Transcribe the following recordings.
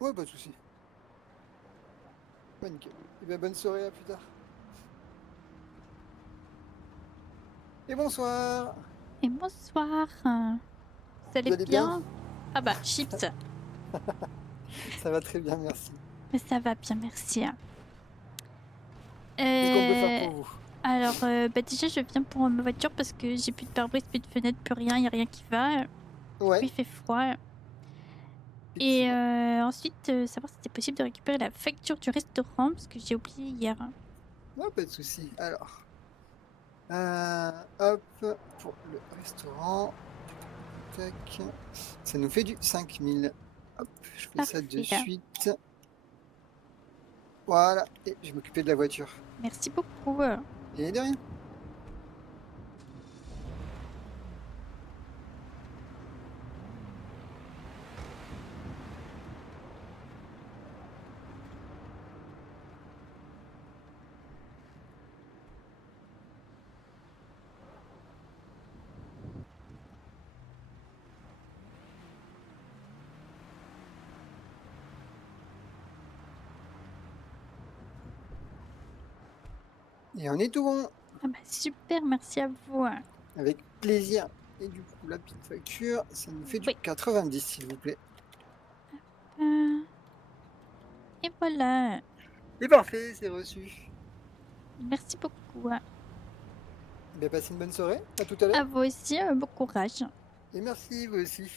Ouais, pas de souci. Ouais, nickel. Et bien, bonne soirée, à plus tard. Et bonsoir. Et bonsoir. Vous Vous allez allez bien? bien? Ah bah, chips. Ça va très bien, merci. Mais ça va bien, merci. Qu'est-ce qu'on peut faire Euh, pour vous? bah déjà, je viens pour ma voiture parce que j'ai plus de pare-brise, plus de fenêtre, plus rien, il n'y a rien qui va. Du coup, Ouais, il fait froid. Et effectivement. ensuite, savoir si c'était possible de récupérer la facture du restaurant parce que j'ai oublié hier. Ouais, pas de souci. Alors, hop, pour le restaurant. Tac, tac. Ça nous fait du 5000. Hop, je fais ça de Parfait. suite. Voilà, et je vais m'occuper de la voiture. Merci beaucoup. Et de rien. Et on est tout bon. Ah bah super, merci à vous. Avec plaisir. Et du coup, la petite facture, ça nous fait du Oui. 90, s'il vous plaît. Euh, et voilà. Et parfait, c'est reçu. Merci beaucoup. Eh bien, passez une bonne soirée. À tout à À l'heure. vous aussi, bon courage. Et merci, vous aussi.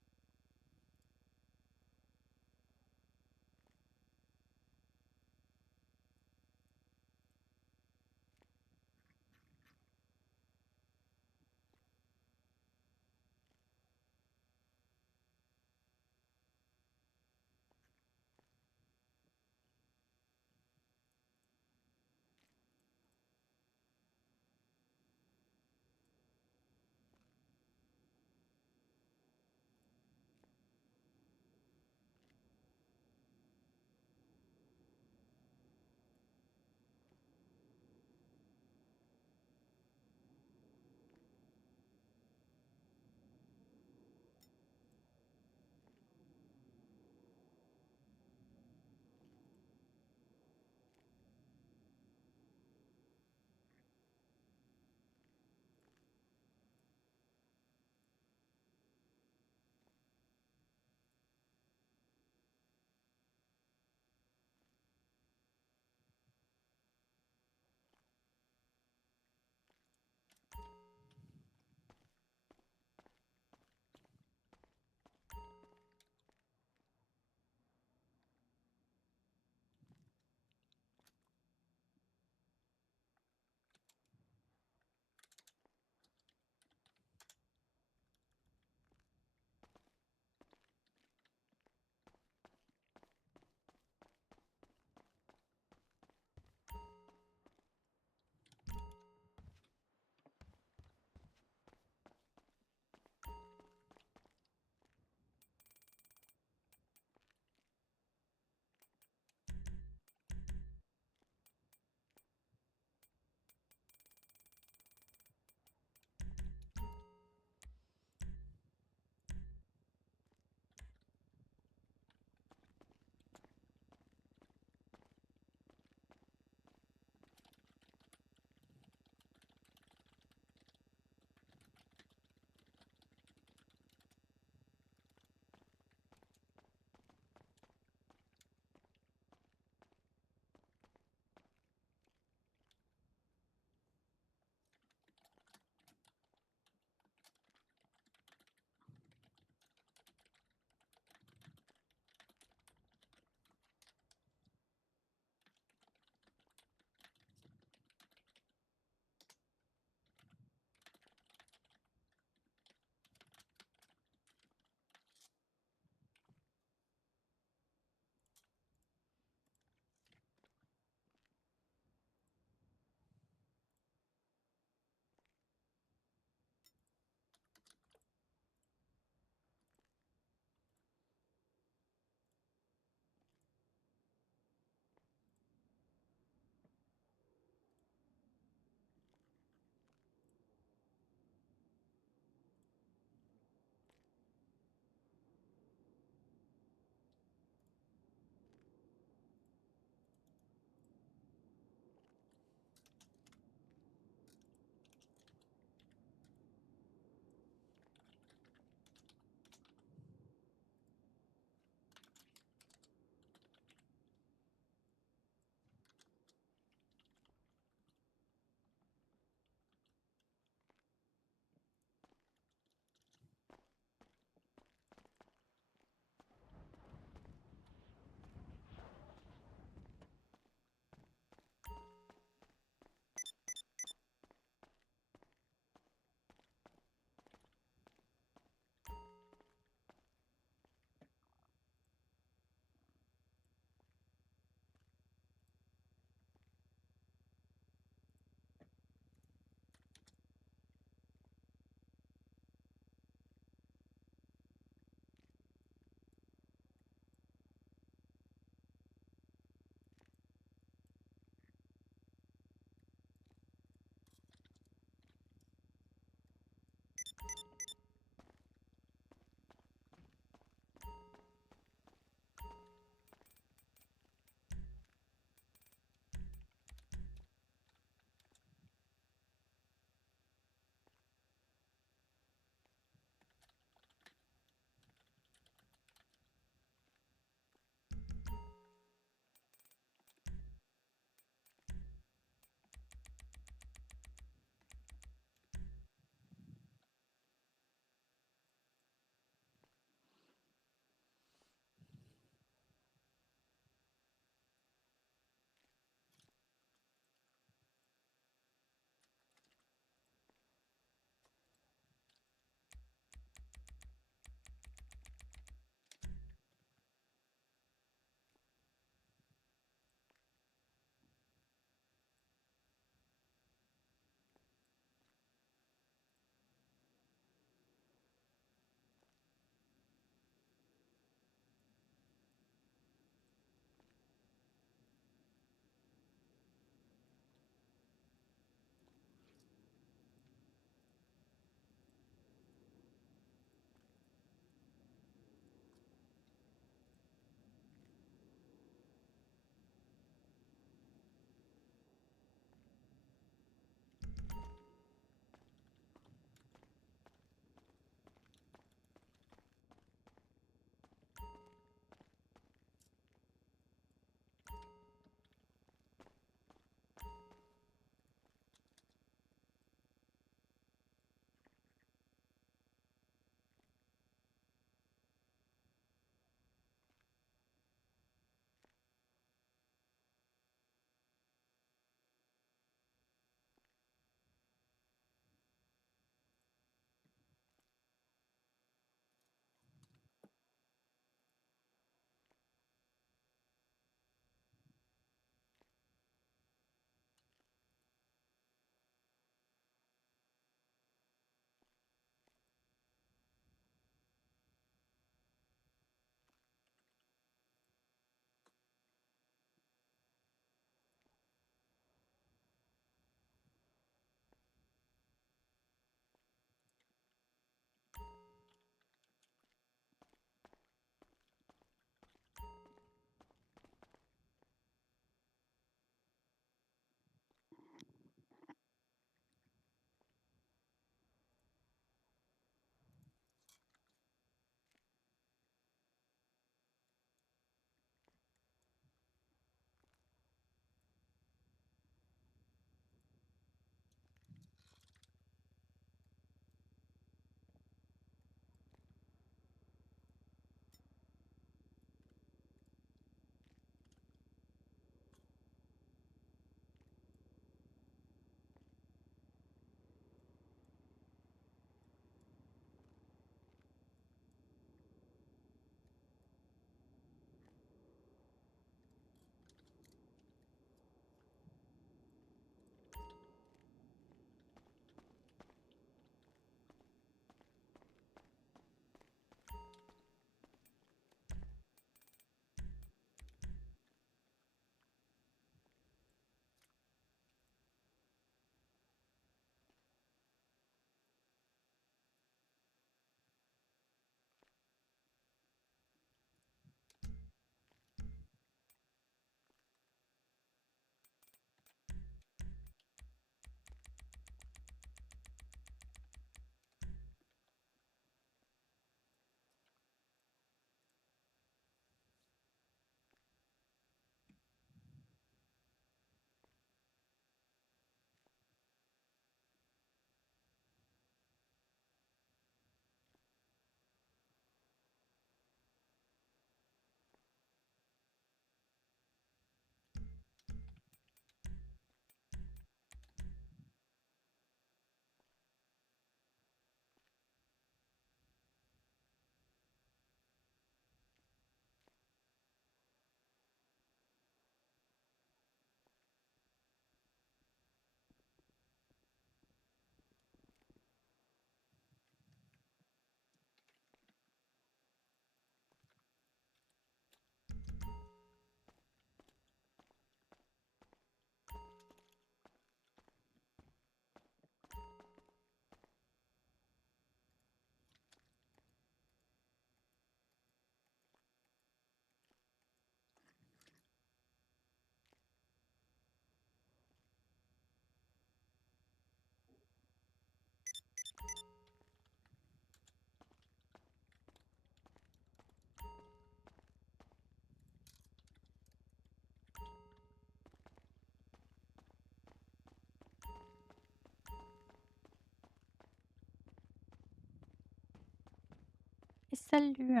salut.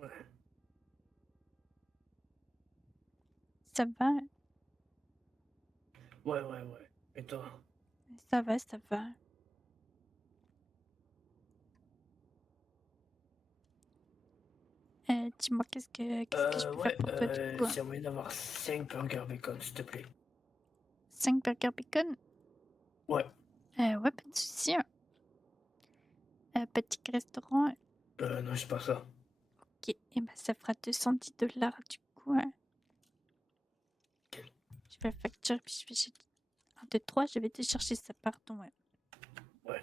Ouais. Ça va? Ouais, ouais, ouais. Et toi? Ça va, ça va. Dis-moi, qu'est-ce que je peux faire Ouais, pour toi du coup? j'ai envie d'avoir 5 burgers bacon, s'il te plaît. 5 burgers bacon? Ouais, Ouais, pas de souci. Petit restaurant. non, c'est pas ça. Ok, et ben ça fera 210 $ du coup. Je vais la facture puis je vais chez 1, 2, 3, je vais te chercher ça, pardon. Ouais. Ouais.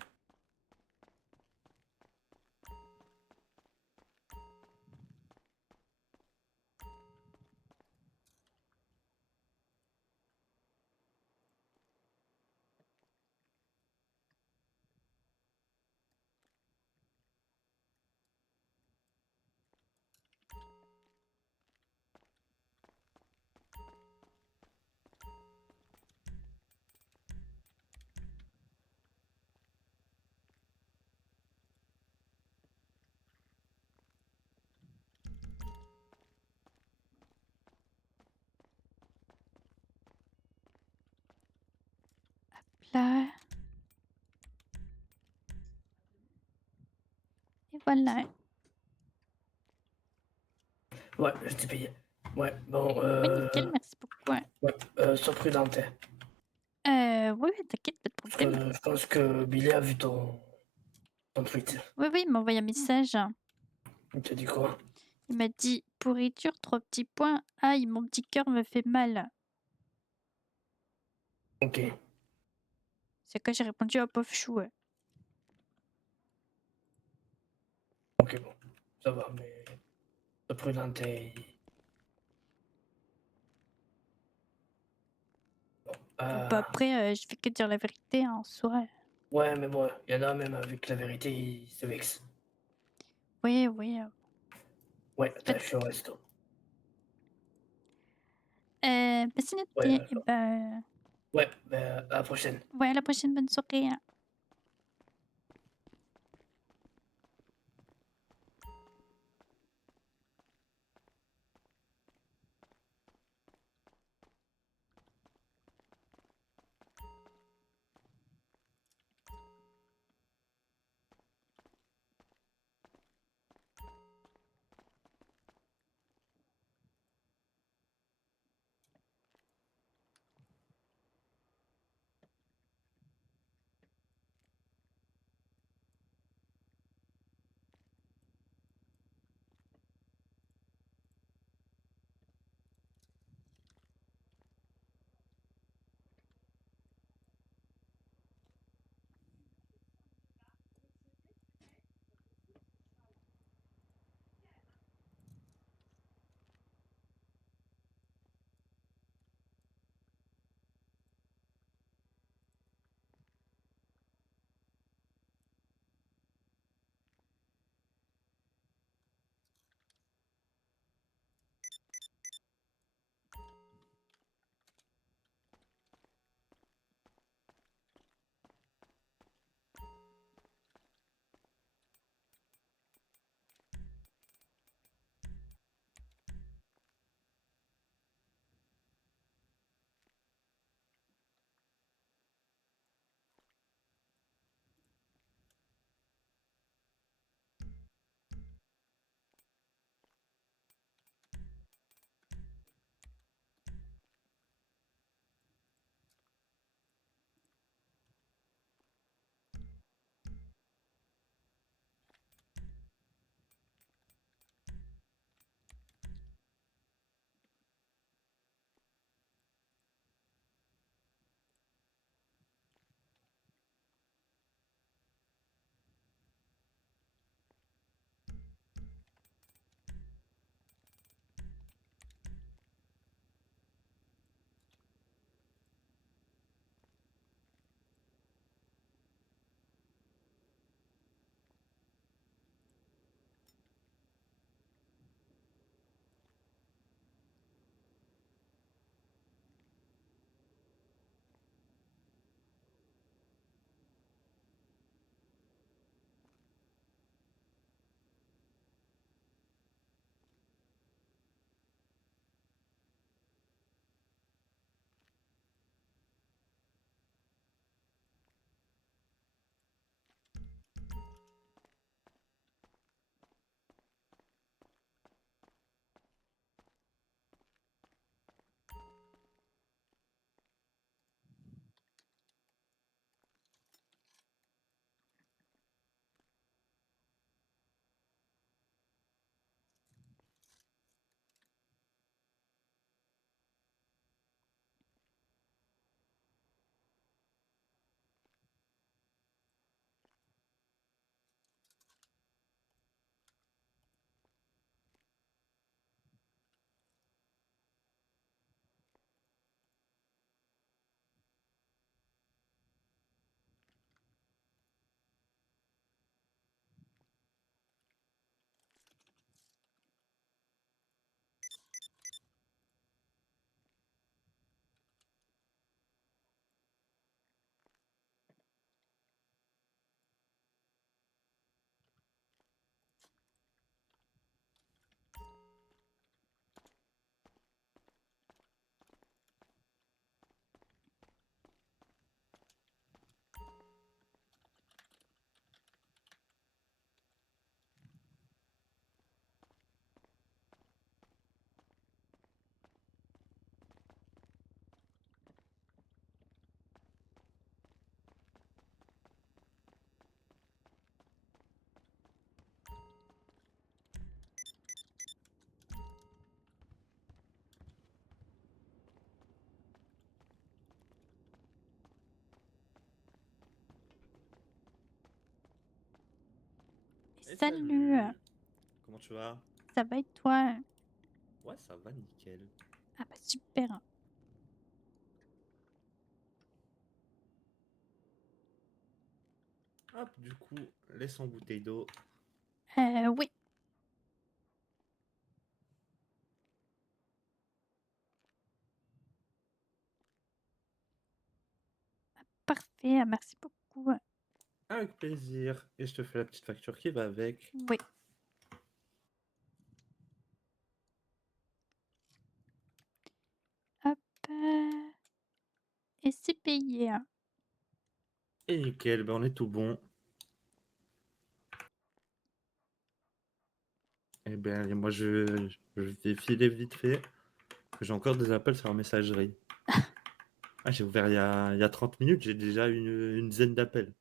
Là. Et voilà. Ouais, je t'ai payé. Ouais, bon, Oui, nickel, merci beaucoup. ouais, sois prudente, hein. Oui, oui, t'inquiète, pas de Parce problème. que je pense que Billy a vu ton tweet. Oui, oui, il m'a envoyé un message. Il te dit quoi? Il m'a dit pourriture, 3 petits points. Aïe, mon petit cœur me fait mal. Ok, C'est quand j'ai répondu à pauvre chou. ok, bon, ça va, mais sois prudente et... Bon, Bon, bah après, je fais que dire la vérité en soi. ouais, mais bon, il y en a même avec la vérité, ils se vexent. Oui, oui. Ouais, Pas attends, de- je suis au resto. Bah, c'est Ouais, noté. Et d'accord. bah, Ouais, ben, à la prochaine. ouais, à la prochaine, bonne soirée. Salut, Comment tu vas? ça va et toi? Ouais, ça va, nickel. Ah bah super. Hop, du coup, laisse en bouteille d'eau. Oui, parfait, merci beaucoup. Avec plaisir. Et je te fais la petite facture qui va avec. Oui. Hop. Et c'est payé. Et nickel, ben on est tout bon. Et ben allez, moi je vais filer vite fait. J'ai encore des appels sur la messagerie. Ah, j'ai ouvert il y a 30 minutes, j'ai déjà une dizaine d'appels.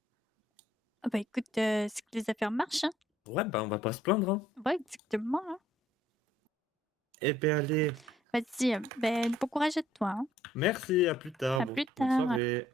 Ah bah écoute, c'est que les affaires marchent, hein. Ouais, bah on va pas se plaindre, hein. Ouais, exactement, hein. Et ben allez, Vas-y, ben bon courage à toi, hein. merci, à plus tard, À plus bonne tard. soirée.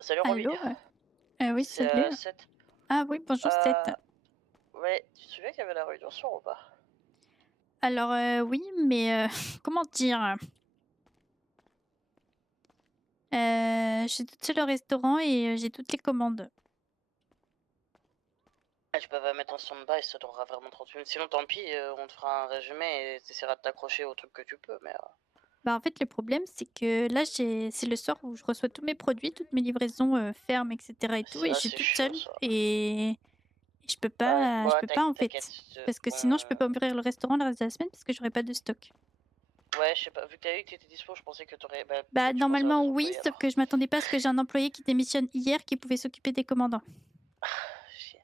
Salut Romy, Allô? Oui, c'est salut. Seth. Ah oui, bonjour Seth. Ouais, tu te souviens qu'il y avait la réunion soir ou pas? Alors oui, mais comment dire? Je suis toute seule au restaurant et j'ai toutes les commandes. Ah, tu peux pas mettre en stand-by, ça durera vraiment 30 minutes. Sinon, tant pis, on te fera un résumé et t'essaieras de t'accrocher au truc que tu peux, mais... Bah, en fait, le problème, c'est que là, c'est le soir où je reçois tous mes produits, toutes mes livraisons fermes, etc. et tout, et je Ça, suis c'est toute chiant, seule ça. et Bah ouais, je bon, peux pas en t'inquiète. fait, parce que sinon, je peux pas ouvrir le restaurant le reste de la semaine parce que j'aurai pas de stock. Ouais, je sais pas, vu que t'as vu que t'étais dispo, je pensais que t'aurais... Bah, Bah, peut-être tu pensais avoir normalement, des oui, employés, sauf alors. que je m'attendais pas à ce que j'ai un employé qui démissionne hier qui pouvait s'occuper des commandants. Chier.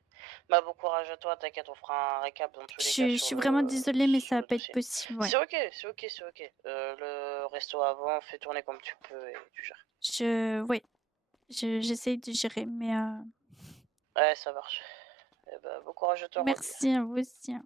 Bah, bon courage à toi, t'inquiète, on fera un récap dans tous les cas Je sur suis vraiment désolée, mais ça sur va le pas être dossier. possible, ouais. C'est ok, c'est ok, c'est ok. Le resto avant, fais tourner comme tu peux et tu gères. Ouais, j'essaye de gérer, mais Ouais, ça marche. Eh bah, bon courage à toi, Romy. merci à vous aussi, hein.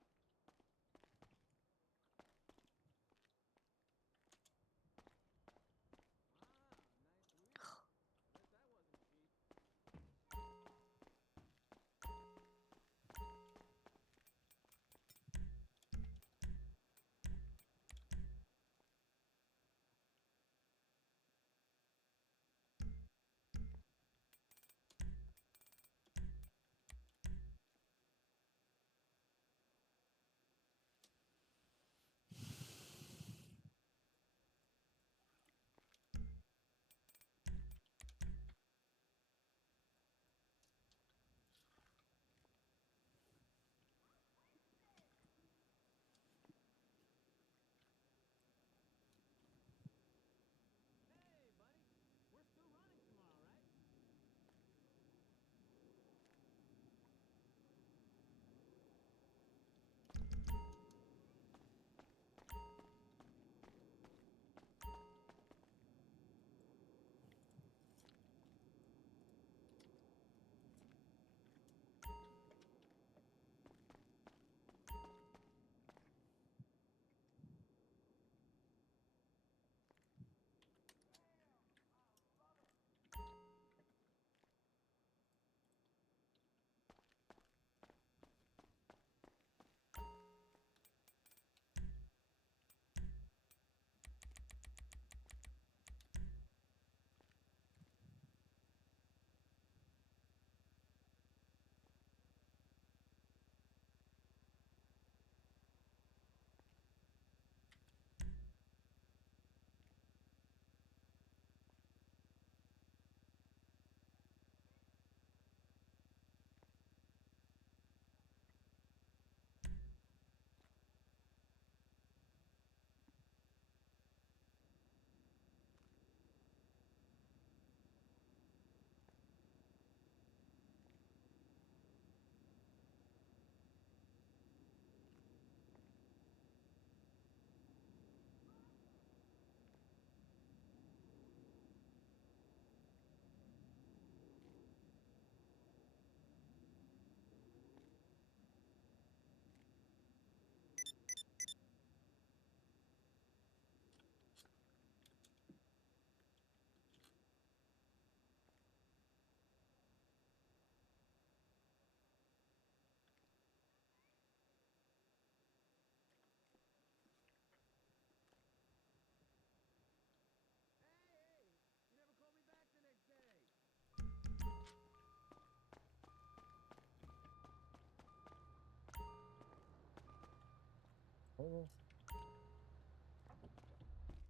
bon.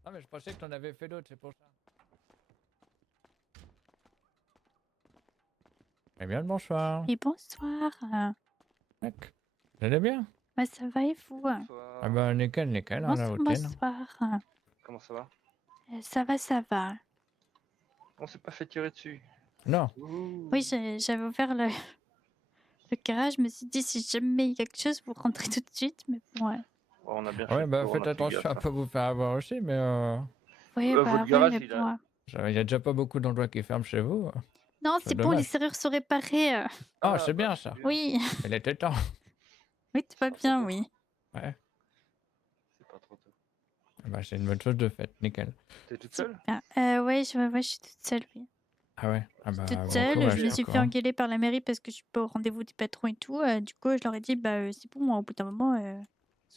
Ah, mais je pensais que t'en avais fait d'autres, c'est pour ça. Eh bien, le bonsoir. Et bonsoir. Mec, vous allez bien? Bah, ça va et vous? Ah bah, nickel, nickel, hein, la Bonsoir, routine. bonsoir. Comment ça va? Ça va, ça va. On s'est pas fait tirer dessus. Non. Ouh. Oui, j'avais ouvert le garage, je me suis dit si jamais il y a quelque chose, vous rentrez tout de suite, mais bon, ouais. Ouais, on a bien Ouais, fait bah, on faites a fait attention gaffe, à hein. pas vous faire avoir aussi, mais Oui, bah Votre oui, garage, mais il bon. a... il y a déjà pas beaucoup d'endroits qui ferment chez vous. Non, C'est c'est bon, les dommage. serrures sont réparées. Oh, Ah, c'est bah, bien c'est ça. bien. Oui, Il était temps. oui, tout va Pas trop bien, tôt. oui. Ouais, C'est pas trop tôt. bah, c'est une bonne chose de fait, nickel. T'es toute seule? Super. Ouais, je suis toute seule, oui. Ah ouais, ah bah, Toute bon seule, courage, je me suis du coup, fait hein. engueuler par la mairie parce que je suis pas au rendez-vous du patron et tout. Du coup, je leur ai dit, bah, c'est bon, au bout d'un moment, ils ont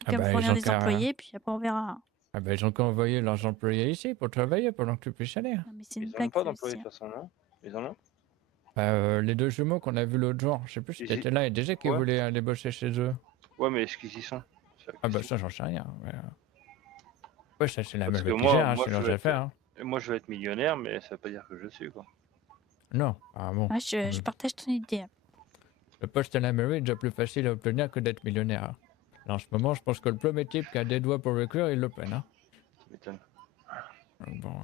Ah qu'à me bah, ils fournir ont des qu'à employés, puis après, on verra. ah bah, ils ont qu'à envoyer leurs employés ici pour travailler pendant que tu puisses aller. Non, mais c'est une Ils en ont blague, pas ça d'employés aussi. de toute façon, non? Ils en ont? Bah, les 2 jumeaux qu'on a vus l'autre jour, je sais plus si Ils y- t'étais là, et déjà qu'ils Ouais. voulaient aller bosser chez eux. Ouais, mais est-ce qu'ils y sont? C'est la Ah bah question. ça, j'en sais rien. Ouais, ça c'est la Parce que mairie qui gère, hein, moi, c'est je leurs veux affaires. Hein. moi, je veux être millionnaire, mais ça veut pas dire que je suis, quoi. Non, ah bon. Moi, je partage ton idée. Le poste à la mairie est déjà plus facile à obtenir que d'être millionnaire. Hein. Là, en ce moment, je pense que le premier type qui a des doigts pour reclure, il l'obtient. Hein. Tu m'étonnes. Donc bon,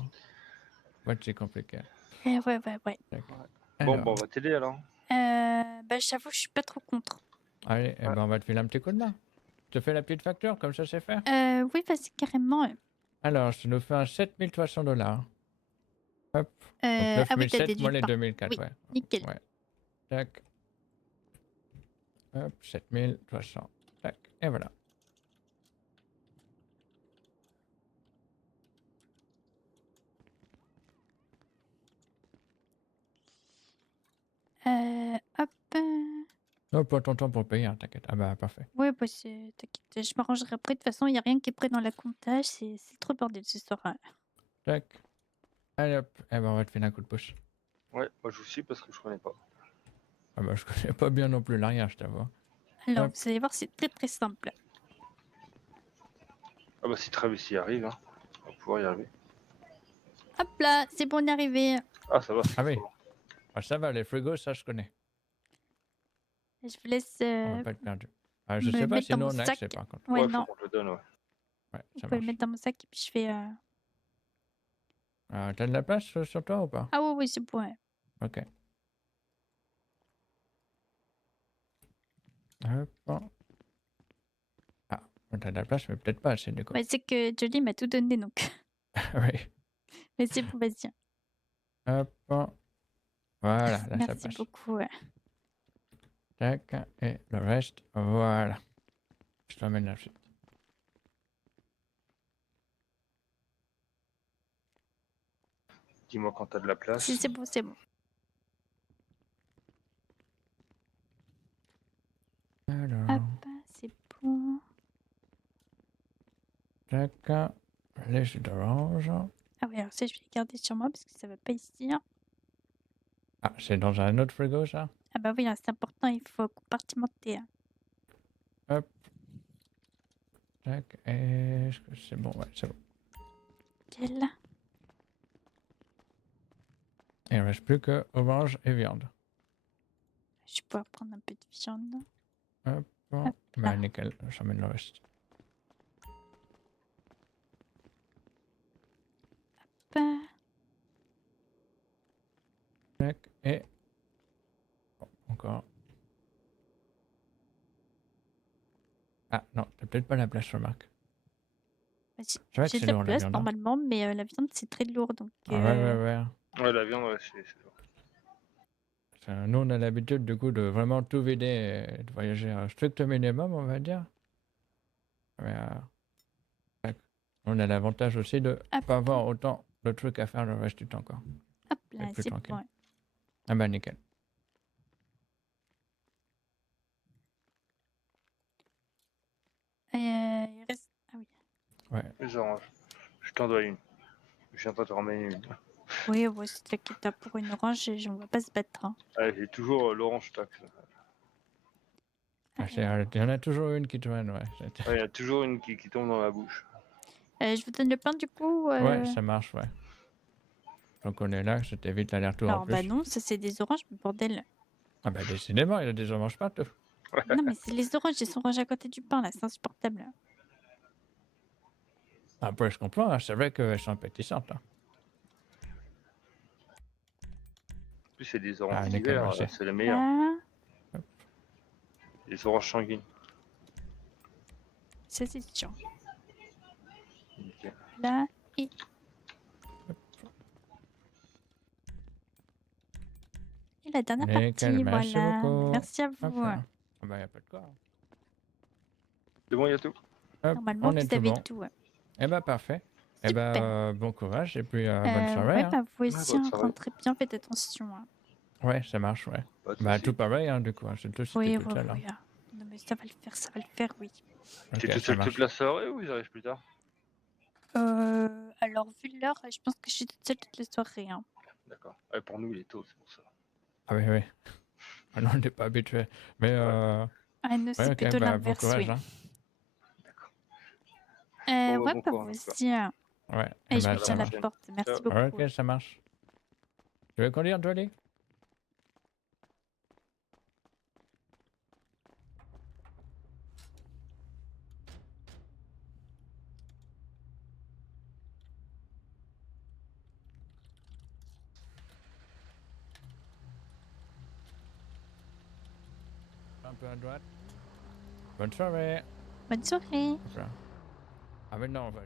ouais, c'est compliqué. Ouais. Bon, Alors, bah, on va t'aider, alors. Bah, j'avoue, je suis pas trop contre. allez, eh ben, on va te filer un petit coup de main. Je te fais la petite facture, comme ça c'est fait. Oui, vas-y, carrément. Alors, ça nous fait un 7300 $. Hop. Donc Ah oui, t'as 9007 moins déduit les pas. 2004, Oui, ouais. nickel. Ouais. Tac. Hop, 7300. Tac. Et voilà. Hop. Non, prends ton temps pour payer, hein, t'inquiète. Ah bah, parfait. Ouais, bah, t'inquiète, je m'arrangerai après. De toute façon, il n'y a rien qui est prêt dans la comptage. C'est trop le bordel ce soir. Tac. Allez hop. Eh ben, on va te filer un coup de pouce. Ouais, moi, je vous suis parce que je connais pas. Ah bah, je connais pas bien non plus l'arrière, je t'avoue. Alors, Hop. vous allez voir, c'est très très simple. Ah bah, si Travis y arrive, hein, on va pouvoir y arriver. Hop là, c'est bon, on est arrivé. Ah, ça va. Ah oui. Ah, ça va, les frigos, ça je connais. Je vous laisse On va pas être perdu. Ah, je me sais pas mettre si dans nous mon on a sac. accès par contre. Ouais, Ouais, non, faut qu'on te le donne, ouais. Ouais, vous ça pouvez le marche. mettre dans mon sac et puis je fais. T'as de la place sur toi ou pas? Ah oui, oui, c'est bon. Ouais. Ok. Hop. Ah, t'as de la place, mais peut-être pas assez du coup. Ouais, c'est que Jolie m'a tout donné donc. Oui. Mais c'est bon, vas-y. Hop. Voilà, là ça Merci passe. beaucoup. Ouais. Tac. Et le reste, voilà. Je l'emmène là-dessus. Dis-moi quand t'as de la place. Si, c'est bon, c'est bon. Alors. Hop, c'est bon. Tac. Les jus d'orange. Ah oui, alors ça, je vais les garder sur moi parce que ça va pas ici. Hein. Ah, c'est dans un autre frigo ça? Ah bah oui, là, c'est important, il faut compartimenter. Hein. Hop. Tac. Est-ce que c'est bon? Ouais, c'est bon. Quel? Et il ne reste plus que orange et viande. Je vais pouvoir prendre un peu de viande. Hop. Hop Bah, là. nickel, j'emmène le reste. Hop. Tac. Et. Bon, encore. Ah non, t'as peut-être pas la place, remarque. Bah, C'est vrai que j'ai c'est de la lourd la place viande. Hein. normalement, mais la viande c'est très lourd donc. Ah ouais. Ouais, la viande, ouais, c'est lourd. Nous, on a l'habitude du coup de vraiment tout vider et de voyager à un strict minimum, on va dire. Mais tac. On a l'avantage aussi de Hop. pas avoir autant de trucs à faire le reste du temps, quoi. Hop là, Être plus c'est tranquille. bon. Ah bah nickel. Il reste. Ah oui. Ouais. Les oranges. Je t'en dois une. Je viens pas te ramener une. Oui, ouais, c'est t'inquiète, hein, pour une orange, on va pas se battre. Hein. Allez, j'ai toujours l'orange taxe. Il y en a toujours une qui traîne, ouais. Ouais, il y a toujours une qui tombe dans la bouche. Je vous donne le pain du coup. Ouais, ça marche, ouais. Donc on est là, ça t'évite l'aller-retour en Alors, bah plus. non, ça c'est des oranges, mais bordel. Ah bah décidément, il y a des oranges partout. Non, mais c'est les oranges, elles sont rangées à côté du pain là, c'est insupportable. Après, je comprends, hein, c'est vrai qu'elles sont appétissantes. Hein. En plus, c'est des Ah, oranges nickel, d'hiver, merci. c'est les meilleurs. Ah, Les oranges sanguines. ça c'est sûr. Nickel. Là, et. Et la dernière Nickel, partie, merci voilà. beaucoup. Merci à Hop vous. là. Ah bah, y a pas de quoi. C'est bon, il y a tout. Hop, Normalement, on est vous tout avez bon. tout. Eh bah, parfait. Eh bah, Super. bon courage et puis bonne soirée. Ouais, Hein. bah vous Ouais, aussi, bonne hein, soirée. rentrez bien, faites attention. Hein. Ouais, ça marche, ouais. Pas de Bah, soucis. tout pareil, hein, du coup. Hein. Surtout si Oui, t'es oui, toute seule. oui. Hein. Non, mais ça va le faire, oui. T'es Ok, toute ça seule marche. toute la soirée ou ils arrivent plus tard? Alors, vu l'heure, je pense que je suis toute seule toute la soirée. Hein. D'accord. Ouais, pour nous, il est tôt, c'est pour ça. Ah oui, oui. Ah non, on n'est pas habitué. Mais Ah, nous, ouais, c'est ok, plutôt bah, bon l'inverse, courage. oui. Hein. D'accord. Ouais, Bon bah courage, vous en tout cas. aussi. Hein. Ouais, Et eh je bah, vous À ça tiens la la marche. prochaine. porte. Merci Ciao. beaucoup. Ok, ça marche. Tu veux conduire, Jolly? Un peu à droite. Bonne soirée. Bonne soirée. Hop là. Ah mais non, on va...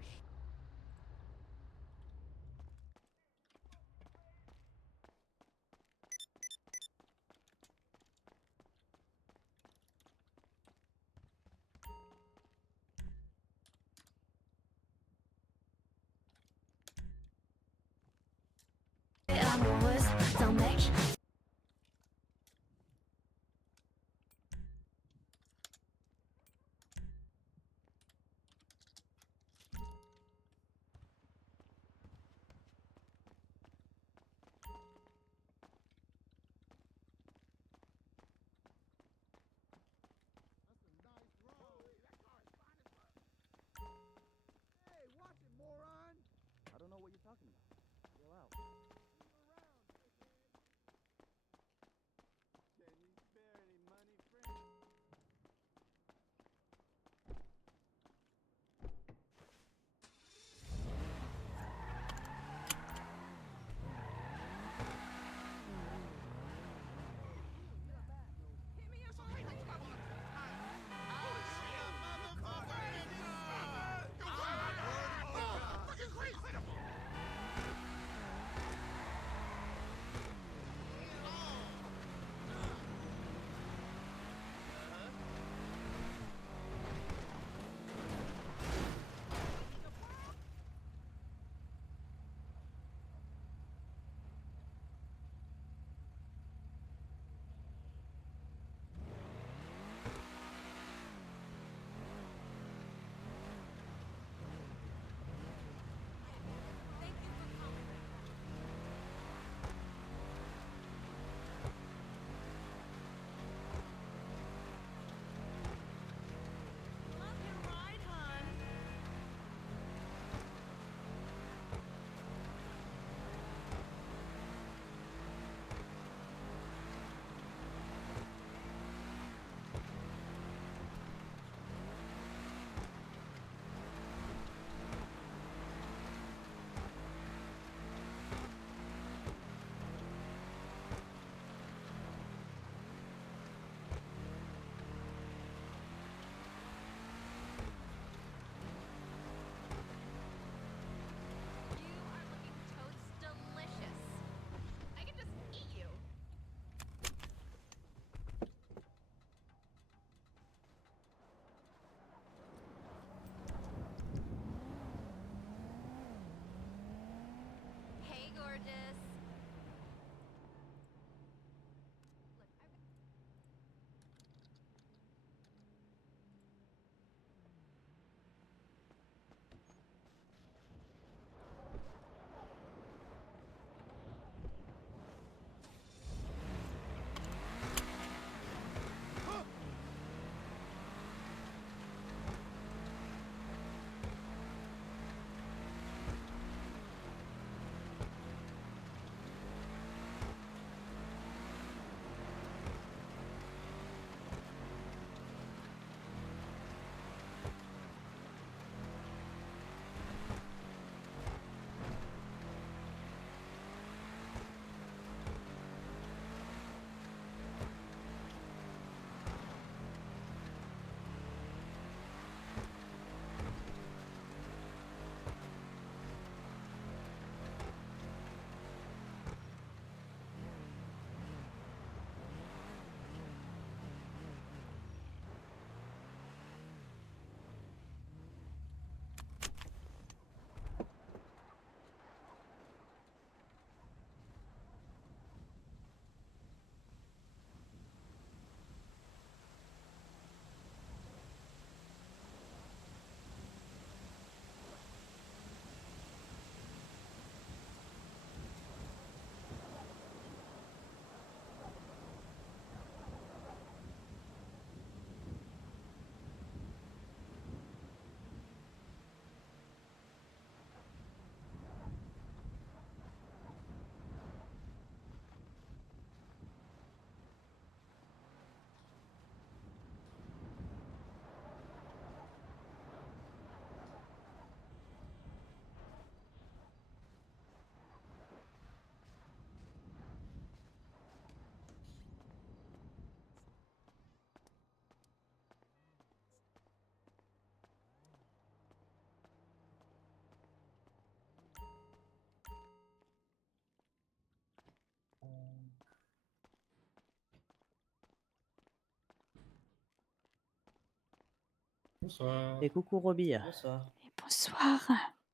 Bonsoir. Et coucou Roby. Bonsoir. Et bonsoir.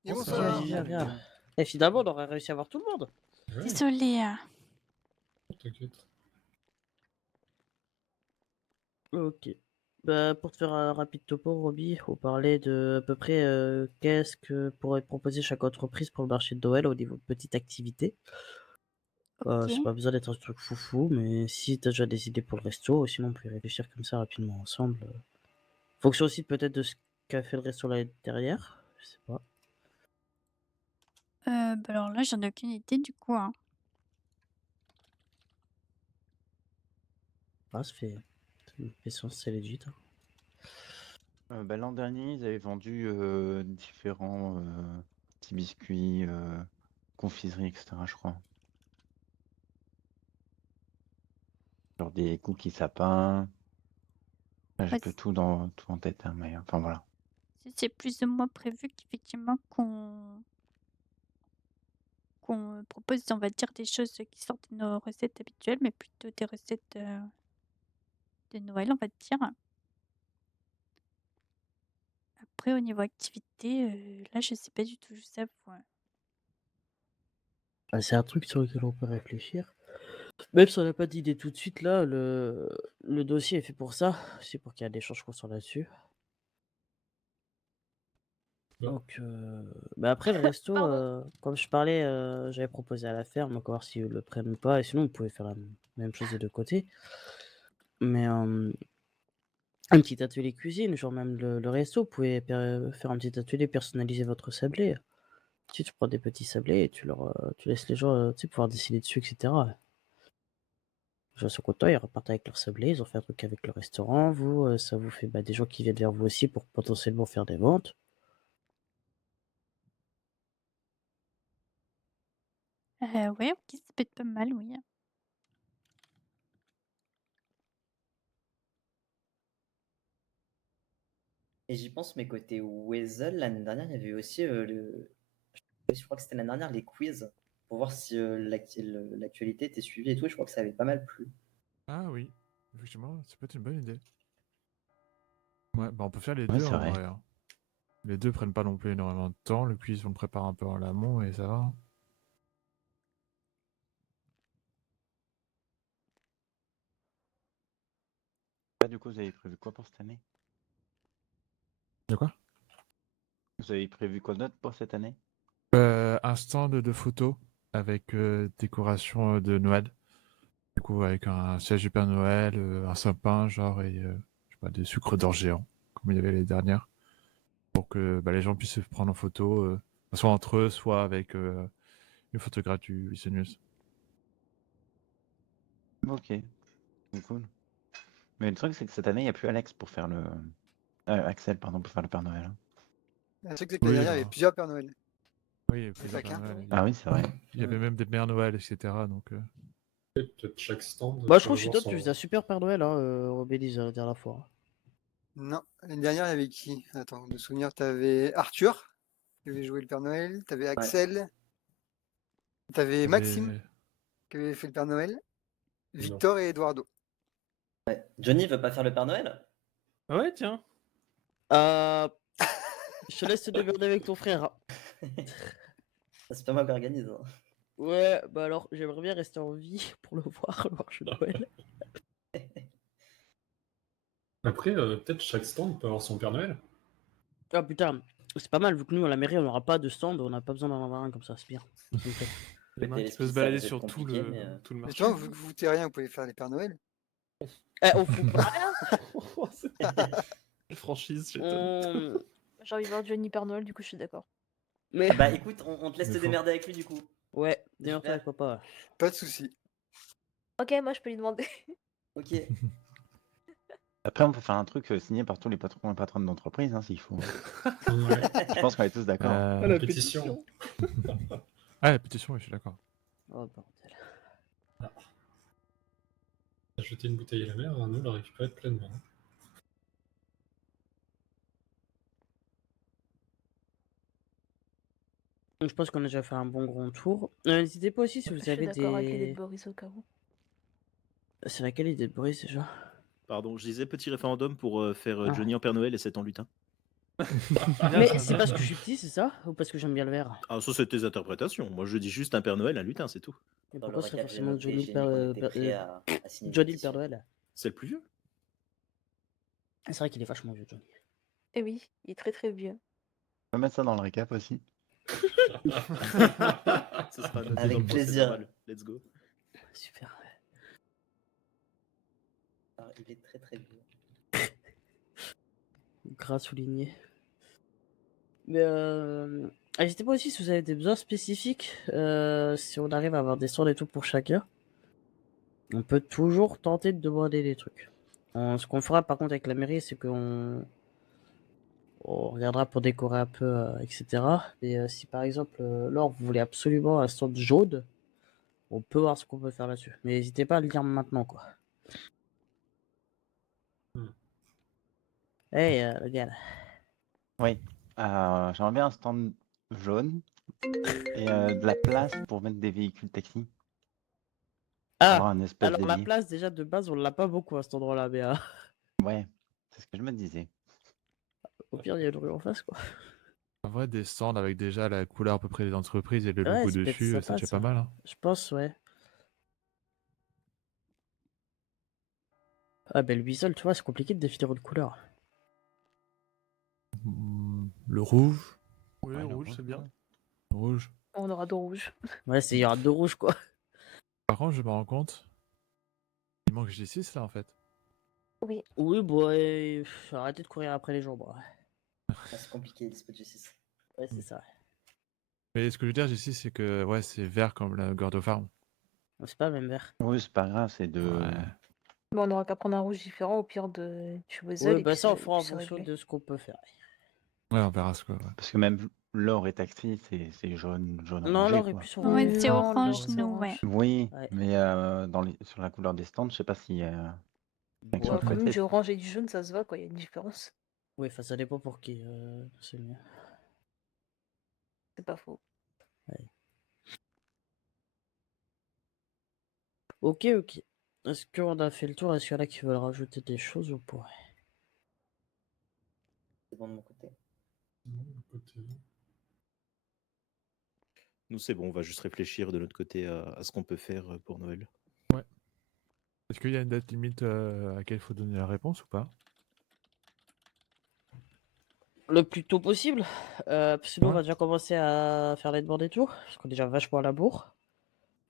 Et Bonsoir. bonsoir. Viens, viens. Et finalement, on aurait réussi à voir tout le monde. Ouais, Désolée. t'inquiète. Ok. Bah, pour te faire un rapide topo, Roby, on parlait de à peu près qu'est-ce que pourrait proposer chaque entreprise pour le marché de Noël au niveau de petite activité. Ok. C'est pas besoin d'être un truc foufou, mais si t'as déjà des idées pour le resto, sinon on peut y réfléchir comme ça rapidement ensemble. Fonction aussi peut-être de ce qu'a fait le resto l'année dernière, je sais pas. Bah alors là, j'en ai aucune idée du coup. Hein. Ah, ça fait sens, c'est legit. Hein. Bah, l'an dernier, ils avaient vendu différents petits biscuits, confiseries, etc., je crois. Genre des cookies sapins. J'ai Ouais, plus tout en tête, hein, mais enfin voilà. c'est plus ou moins prévu qu'effectivement qu'on propose, on va dire, des choses qui sortent de nos recettes habituelles, mais plutôt des recettes de Noël, on va dire. Après, au niveau activité, là, je sais pas du tout, je sais pas. Ah, c'est un truc sur lequel on peut réfléchir. Même si on n'a pas d'idée tout de suite, là, le dossier est fait pour ça. C'est pour qu'il y ait des échanges constants là-dessus. Ouais. Donc, bah après, le resto, Pardon. comme je parlais, j'avais proposé à la ferme, donc on va voir s'ils le prennent ou pas. Et sinon, vous pouvez faire la même chose des deux côtés. Mais un petit atelier cuisine, genre même le resto, vous pouvez faire un petit atelier, personnaliser votre sablé. Tu prends des petits sablés et tu laisses les gens pouvoir dessiner dessus, etc. Les gens sont contents, ils repartent avec leur sablé, ils ont fait un truc avec le restaurant. Vous, ça vous fait des gens qui viennent vers vous aussi pour potentiellement faire des ventes. Ouais, ok, ça peut être pas mal, oui. Et j'y pense, mais côté Weasel, l'année dernière, il y avait aussi je crois que c'était l'année dernière, les quiz, pour voir si l'actualité était suivie et tout, et je crois que ça avait pas mal plu. Ah oui, effectivement, ça peut être une bonne idée. Ouais, bah on peut faire les Ouais, deux c'est en vrai. vrai. Hein. Les deux prennent pas non plus énormément de temps. Le quiz, on le prépare un peu en amont et ça va. Là, du coup, vous avez prévu quoi pour cette année? De quoi? Vous avez prévu quoi d'autre pour cette année? Un stand de photos avec décoration de Noël. Du coup, avec un siège du Père Noël, un sapin, genre, et je sais pas, des sucres d'orge géants, comme il y avait les dernières. Pour que les gens puissent se prendre en photo, soit entre eux, soit avec une photographe du Vicenius. Ok, c'est cool. Mais le truc, c'est que cette année, il n'y a plus Alex pour faire le. Axel, pardon, pour faire le Père Noël. Hein. Le truc, c'est que l'année dernière, il y avait plusieurs Pères Noël. Oui, il y avait C'est plusieurs pas Pères qu'un. Noël. Ah oui, c'est vrai. Il y avait même des Mères Noël, etc. Donc, Peut-être chaque stand. Moi, je trouve peut que avoir tu faisais un super Père Noël, Robélise, la dernière fois. Non, l'année dernière, il y avait qui? Attends, de souvenir, t'avais Arthur, qui avait joué le Père Noël, t'avais Axel, t'avais Maxime, qui avait fait le Père Noël, Victor et Eduardo. Johnny veut pas faire le Père Noël? Ouais, tiens. Je te laisse te démerder avec ton frère. Hein. C'est pas moi qui organise. Hein. Ouais, bah alors, j'aimerais bien rester en vie pour le voir, le marché de Noël. Après, peut-être chaque stand peut avoir son Père Noël. Ah putain, c'est pas mal, vu que nous, à la mairie, on n'aura pas de stand, on n'a pas besoin d'en avoir un comme ça, c'est bien. Ça me plaît. Les mains qui TLSP, peuvent se ça balader risque sur d'être tout compliqué, le, mais, tout le Mais marché. tu vois, vous foutez rien, vous pouvez faire les Pères Noël. On fout pas rien. Franchise, J'ai envie de voir Johnny Père Noël, du coup je suis d'accord. Mais... Bah écoute, on te laisse te démerder avec lui du coup. Ouais, démerde-toi avec papa. Pas de soucis. Ok, moi je peux lui demander. Ok. Après, on peut faire un truc signé par tous les patrons et patronnes d'entreprise, hein, s'il faut. Je pense qu'on est tous d'accord. La pétition. Ah, la pétition, oui, je suis d'accord. Oh bordel. Jeter une bouteille à la mer, nous la récupérer pleinement. Je pense qu'on a déjà fait un bon grand tour. N'hésitez pas aussi si vous Je suis avez d'accord avec l'idée des... de Boris au cas où. C'est laquelle idée de Boris déjà? Pardon, je disais petit référendum pour faire Ah. Johnny en Père Noël et 7 ans lutin. Mais c'est parce que je suis petit, c'est ça? Ou parce que j'aime bien le vert? Ah, ça, c'est tes interprétations. Moi, je dis juste un Père Noël, un lutin, c'est tout. Et Dans le pourquoi ce serait récap, j'ai forcément noté, Johnny le j'ai Père, mis qu'on était prêt à signer une Johnny le Père pétition. Noël? C'est le plus vieux. Ah, c'est vrai qu'il est vachement vieux, Johnny. Eh oui, il est très très vieux. On va mettre ça dans le récap aussi. Ce sera noté Avec dans le plaisir. procès-verbal. Let's go. Super. Alors, il est très très vieux. Gras souligné. Mais n'hésitez pas aussi si vous avez des besoins spécifiques, si on arrive à avoir des sorts et tout pour chacun. On peut toujours tenter de demander des trucs. Ce qu'on fera par contre avec la mairie, c'est qu'on regardera pour décorer un peu, etc. Et si par exemple, Laure, vous voulez absolument un stand jaune, on peut voir ce qu'on peut faire là-dessus. Mais n'hésitez pas à le dire maintenant, quoi. Hey, le gars là. Oui. J'aimerais bien un stand jaune et de la place pour mettre des véhicules taxi. Avoir Ah, un espace alors la dédié. place déjà de base, on l'a pas beaucoup à cet endroit-là, mais Ouais, c'est ce que je me disais. au pire, il y a une rue en face, quoi. En vrai, des stands avec déjà la couleur à peu près des entreprises et le Ouais, logo ça peut être dessus, c'est sympa, déjà ça. pas mal. Hein. Je pense, ouais. Ah, ben le bisol, tu vois, c'est compliqué de définir une couleur. Le rouge. Oui, Ouais, le rouge, rouge, c'est bien. Le rouge. On aura de rouge. Ouais, il y aura deux rouges, quoi. Par contre, je me rends compte, il manque G6 là en fait. Oui. Oui, bon, ouais, arrêtez de courir après les gens, moi. Ah, c'est compliqué, dispo de G6. Ouais, c'est ça. Mais ce que je veux dire, G6, c'est que ouais, c'est vert comme la Gordo Farm. C'est pas le même vert. Oui, c'est pas grave, c'est de. Ouais. Mais on aura qu'à prendre un rouge différent au pire de du Weasel. Ouais, et bah puis ça, on c'est- fera en puis c'est fonction réglé. de ce qu'on peut faire. Ouais, on verra ce que. Ouais. Parce que même l'or et taxi, c'est jaune, jaune Non, orangé, l'or est quoi. plus Ouais, orange. c'est Non, orange, l'or, c'est nous, ouais. orange. Oui, Ouais. mais sur la couleur des stands, je sais pas si ils sont Bah, quand même, traités. du orange et du jaune, ça se voit, quoi. Il y a une différence. Oui, enfin, ça dépend pour qui, c'est mieux. C'est pas faux. Ok, ok. Est-ce qu'on a fait le tour? Est-ce qu'il y en a qui veulent rajouter des choses ou pas? C'est bon de mon côté. Nous, c'est bon, on va juste réfléchir de notre côté à ce qu'on peut faire pour Noël. Ouais. Est-ce qu'il y a une date limite à laquelle il faut donner la réponse ou pas? Le plus tôt possible. Parce que nous, on Ouais. va déjà commencer à faire les demandes et tout. Parce qu'on est déjà vachement à la bourre.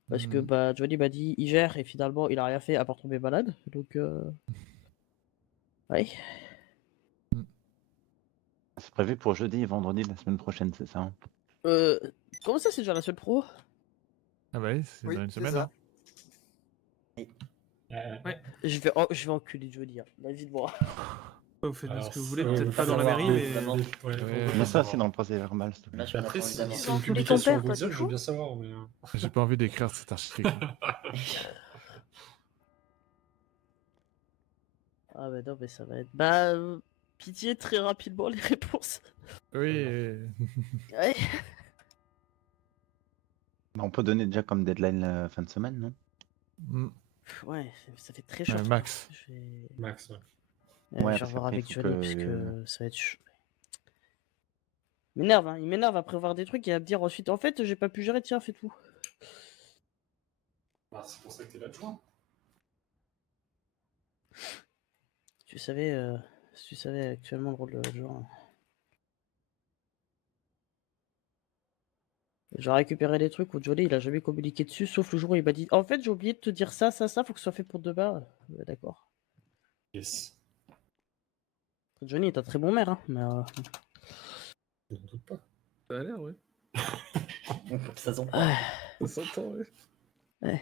Parce que bah, Johnny m'a dit il gère et finalement il a rien fait à part tomber malade. Donc, ouais. C'est prévu pour jeudi et vendredi de la semaine prochaine, c'est ça? Comment ça, c'est déjà la semaine pro? Ah bah oui, c'est Oui, dans une c'est semaine. ça. Hein. Ouais. Je vais enculer Johnny, hein. La vie de moi. Vous faites Alors, ce que vous voulez, ça, peut-être faut pas dans la savoir, mairie, hein, mais. vraiment. Mets ça aussi dans le procès verbal, s'il te plaît. Là, je Après, comprends si évidemment. c'est une Enculer ton publication père, toi, officielle, t'es je veux fou bien savoir, mais. J'ai pas envie d'écrire cet article. Ah bah non, mais ça va être... Bah, pitié, très rapidement les réponses. Oui. Ouais. Bah, on peut donner déjà comme deadline fin de semaine, non? Ouais, ça fait très short. Max. Je vais... Max, ouais. Ouais, je vais parce revoir qu'après, avec faut Johnny que- parce que ça va être chaud. Il m'énerve, hein. Il m'énerve à prévoir des trucs et à me dire ensuite, en fait, j'ai pas pu gérer, tiens, fais tout. Bah, c'est pour ça que t'es là, toi. Si tu savais actuellement le rôle de genre. J'ai récupéré des trucs où Johnny il a jamais communiqué dessus, sauf le jour où il m'a dit en fait j'ai oublié de te dire ça, faut que ce soit fait pour demain. Ouais, d'accord. Yes. Johnny est un très bon maire, hein, mais Je ne doute pas. Ça a l'air, ouais. Ça s'entend. Ça s'entend, ouais. Ouais.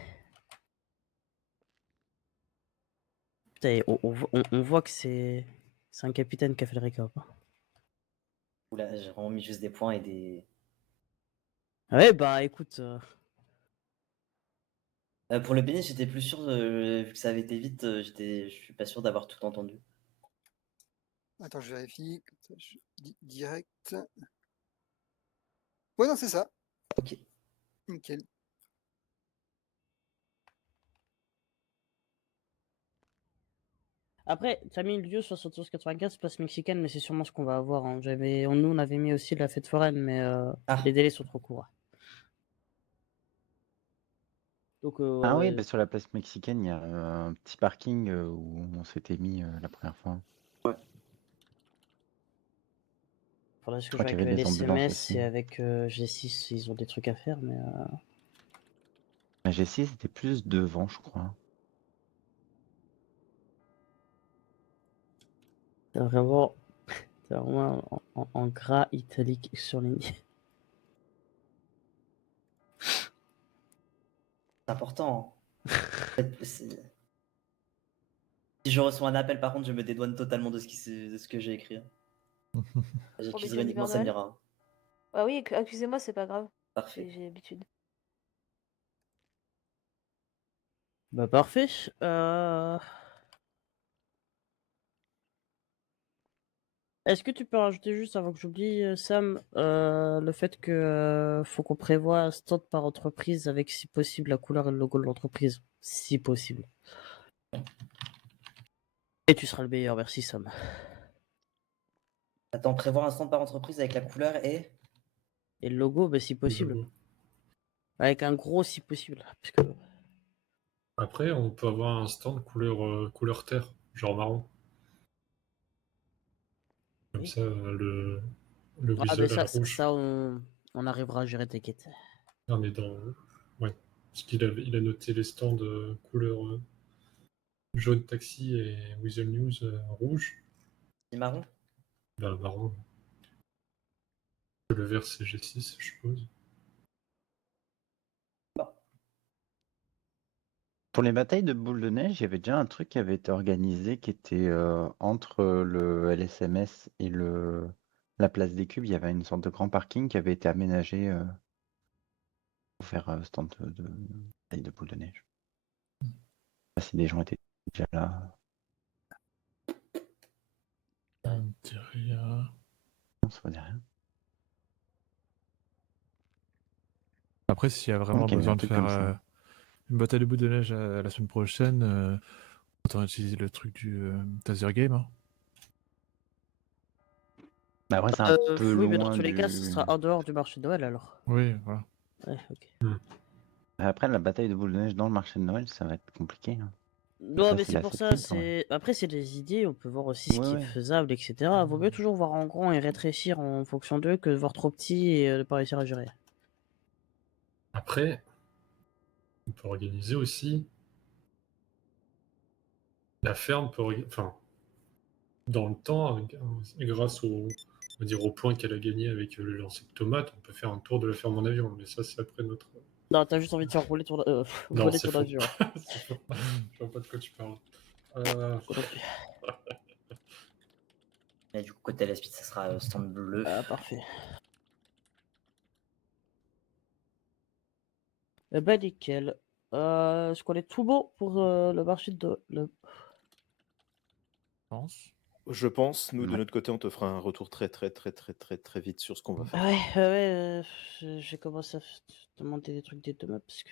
Putain, on voit que c'est un capitaine qui a fait le récap. Hein. Oula, j'ai vraiment mis juste des points et des. Ouais, bah écoute. Pour le bénis, j'étais plus sûr, vu que ça avait été vite, je suis pas sûr d'avoir tout entendu. Attends, je vérifie. Comme ça, je dis direct. Ouais, non, c'est ça. Ok. Nickel. Après, t'as mis le lieu 71-95, place mexicaine, mais c'est sûrement ce qu'on va avoir. Hein. Nous, on avait mis aussi la fête foraine, mais les délais sont trop courts. Donc, Ah oui, ouais, bah, sur la place mexicaine, il y a un petit parking où on s'était mis la première fois. faudrait que Je je crois joue qu'il y avec avait des les ambulances SMS aussi. et avec G6, ils ont des trucs à faire, mais La G6 c'était plus devant, je crois. t'as vraiment, t'as vraiment en gras italique surligné. C'est important. Hein. En fait, si je reçois un appel, par contre, je me dédouane totalement de ce que j'ai écrit. Pour J'accuserai Johnny uniquement Père Noël. Samira. Ah oui, accusez-moi, c'est pas grave. Parfait. J'ai l'habitude. Bah parfait. Est-ce que tu peux rajouter juste avant que j'oublie, Sam, le fait que faut qu'on prévoie un stand par entreprise avec si possible la couleur et le logo de l'entreprise, si possible. Et tu seras le meilleur, merci Sam. Attends, prévoir un stand par entreprise avec la couleur et. Et le logo, bah, si possible. Avec un gros si possible. Parce que... Après, on peut avoir un stand couleur terre, genre marron. Comme ça, le Ah, Weasel mais à ça, la rouge. ça on arrivera à gérer, t'inquiète. Non, mais ouais. Parce qu'il a noté les stands couleur jaune taxi et Weasel News rouge. C'est marron. Bah, marron. Le vert, c'est G6, je suppose. Pour les batailles de boules de neige, il y avait déjà un truc qui avait été organisé qui était entre le LSMS et la place des Cubes. Il y avait une sorte de grand parking qui avait été aménagé pour faire stand de bataille de boules de neige. Je sais pas si des gens étaient déjà là. Ça me dit rien. Non, ça ne dit rien. Après, s'il y a vraiment Donc, il y avait besoin un de truc faire comme ça. une bataille de boules de neige la semaine prochaine, autant utiliser le truc du Taser Game. Hein. Bah après, c'est un peu oui, mais dans loin tous les cas, ce du. sera en dehors du marché de Noël alors. Oui, voilà. Ouais, ok. Après, la bataille de boules de neige dans le marché de Noël, ça va être compliqué. Hein. Non, Ça, mais c'est c'est la pour ça, septime, quand même. Après, c'est des idées, on peut voir aussi ce Ouais, qui est ouais. faisable, etc. Vaut mieux toujours voir en grand et rétrécir en fonction d'eux que de voir trop petit et ne pas réussir à gérer. Après, on peut organiser aussi la ferme enfin, dans le temps, grâce on va dire, au point qu'elle a gagné avec le lancer de tomates, on peut faire un tour de la ferme en avion, mais ça c'est après notre. Non, t'as juste envie de faire rouler ton, Non, voler c'est ton faux. avion. C'est faux. Je vois pas de quoi tu parles. Et du coup, côté LSP, ça sera stand bleu. Ah, parfait. Eh ben, nickel. Est-ce qu'on est tout bon pour le marché de... Je pense, nous de notre côté, on te fera un retour très très vite sur ce qu'on va faire. Ouais, j'ai commencé à demander des trucs des deux mois parce que...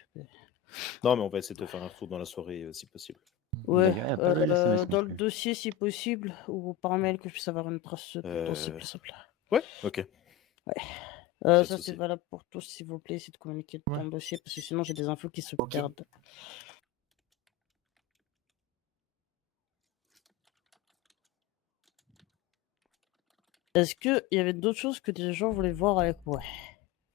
Non, mais on va essayer de te faire un retour dans la soirée si possible. Ouais, D'ailleurs, il y a pas de LSMS non dans le plus. dossier si possible, ou par mail que je puisse avoir une trace dans c'est plus simple. Ouais, ok. Ouais. Pas de Ça souci. c'est valable pour tous, s'il vous plaît, essayez de communiquer dans le dossier, parce que sinon j'ai des infos qui se perdent. Est-ce qu'il y avait d'autres choses que des gens voulaient voir avec moi,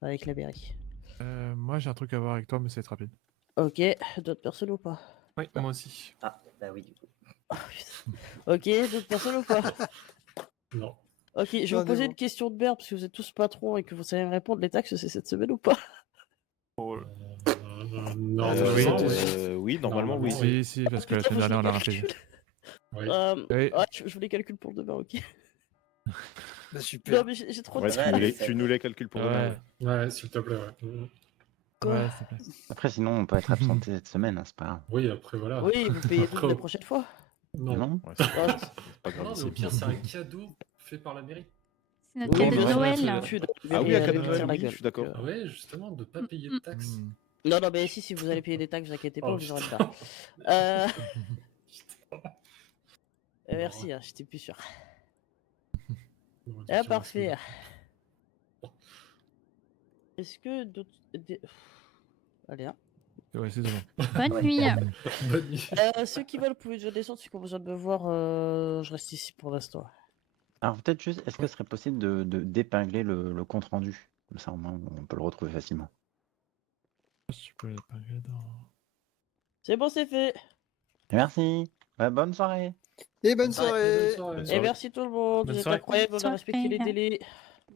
avec la mairie? Moi, j'ai un truc à voir avec toi, mais c'est rapide. Ok, d'autres personnes ou pas? Oui, moi aussi. Ah, bah oui, du coup. Ok, d'autres personnes ou pas? Non. Ok, je vais Non, vous poser mais une question de merde, parce que vous êtes tous patrons et que vous savez me répondre, les taxes c'est cette semaine ou pas? Oui, normalement, oui. Si, parce que la semaine dernière, on l'a rappelé. Oui. Je vous les calcule pour demain, ok? Bah, super. Non, mais j'ai trop Ouais, de tu nous les calcules pour demain. Ouais, s'il te plaît, ouais. Quoi? Après, sinon, on peut être absenté cette semaine, hein, c'est pas grave. Oui, après, voilà. Oui, vous payez Après, tout la prochaine fois. Non. Non. Ouais, c'est pas grave. Non, mais au pire, c'est un cadeau fait par la mairie. C'est notre cadeau de Noël. Ah oui, un cadeau de Noël, oui, je suis d'accord. Ah ouais, justement, de pas payer de taxes. Non, mais si vous allez payer des taxes, vous inquiétez pas, Oh, vous aurez putain. le bas. Merci, hein, j'étais plus sûr. Bon, Ah, attention, parfait. Est-ce que d'autres. Allez, hein. Ouais, c'est bon. Bonne nuit. Bonne nuit. Ceux qui veulent, vous pouvez déjà descendre. Si vous avez besoin de me voir, je reste ici pour l'instant. Alors peut-être juste, est-ce que ce serait possible d'épingler le compte rendu? Comme ça, au moins, on peut le retrouver facilement. Tu peux l'épingler dans. C'est bon, c'est fait. Merci. Bonne soirée. Et bonne Bonne soirée. soirée. Bonne soirée. Bonne Et soirée. merci tout le monde. Bonne Vous êtes soirée. incroyables. On a Bonne respecté les soirée. délais.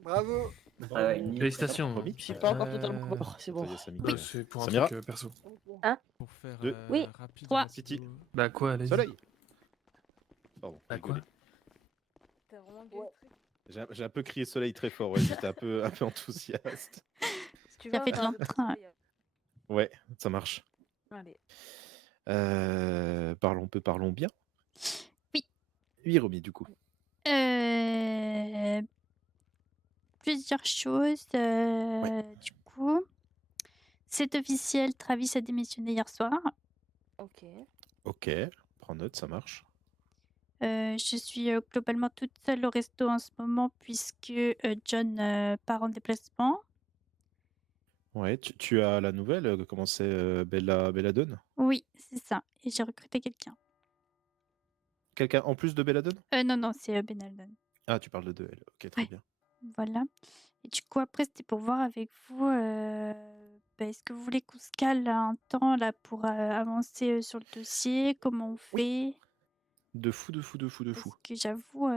Bravo. Bravo. Félicitations. Romy, Je suis pas encore totalement mort. C'est bon. Attends, il y a Samy. Oui. C'est pour un Samira. truc perso. Hein? Pour faire Deux. Oui. rapide. 3. rapido. Titi. Bah quoi, allez-y. Soleil. Pardon, Bah quoi? rigolez. T'as vraiment bien J'ai un peu crié soleil très fort, ouais, j'étais un peu enthousiaste. Si tu Ça veux, fait de un peu de l'entrain. soleil. Ouais, ça marche. Allez. Parlons bien. Oui. Oui, Romy, du coup. Plusieurs choses. Du coup, c'est officiel, Travis a démissionné hier soir. Ok. Ok, prends note, ça marche. Je suis globalement toute seule au resto en ce moment puisque John part en déplacement. Ouais, tu as la nouvelle, comment c'est Belladone? Oui, c'est ça. Et j'ai recruté quelqu'un. Quelqu'un en plus de Belladone? Non, c'est Benaldon. Ah, tu parles de elle, ok, très Ouais. bien. Voilà. Et du coup, après, c'était pour voir avec vous, est-ce que vous voulez qu'on se cale un temps là pour avancer sur le dossier? Comment on fait? De fou. Parce que j'avoue,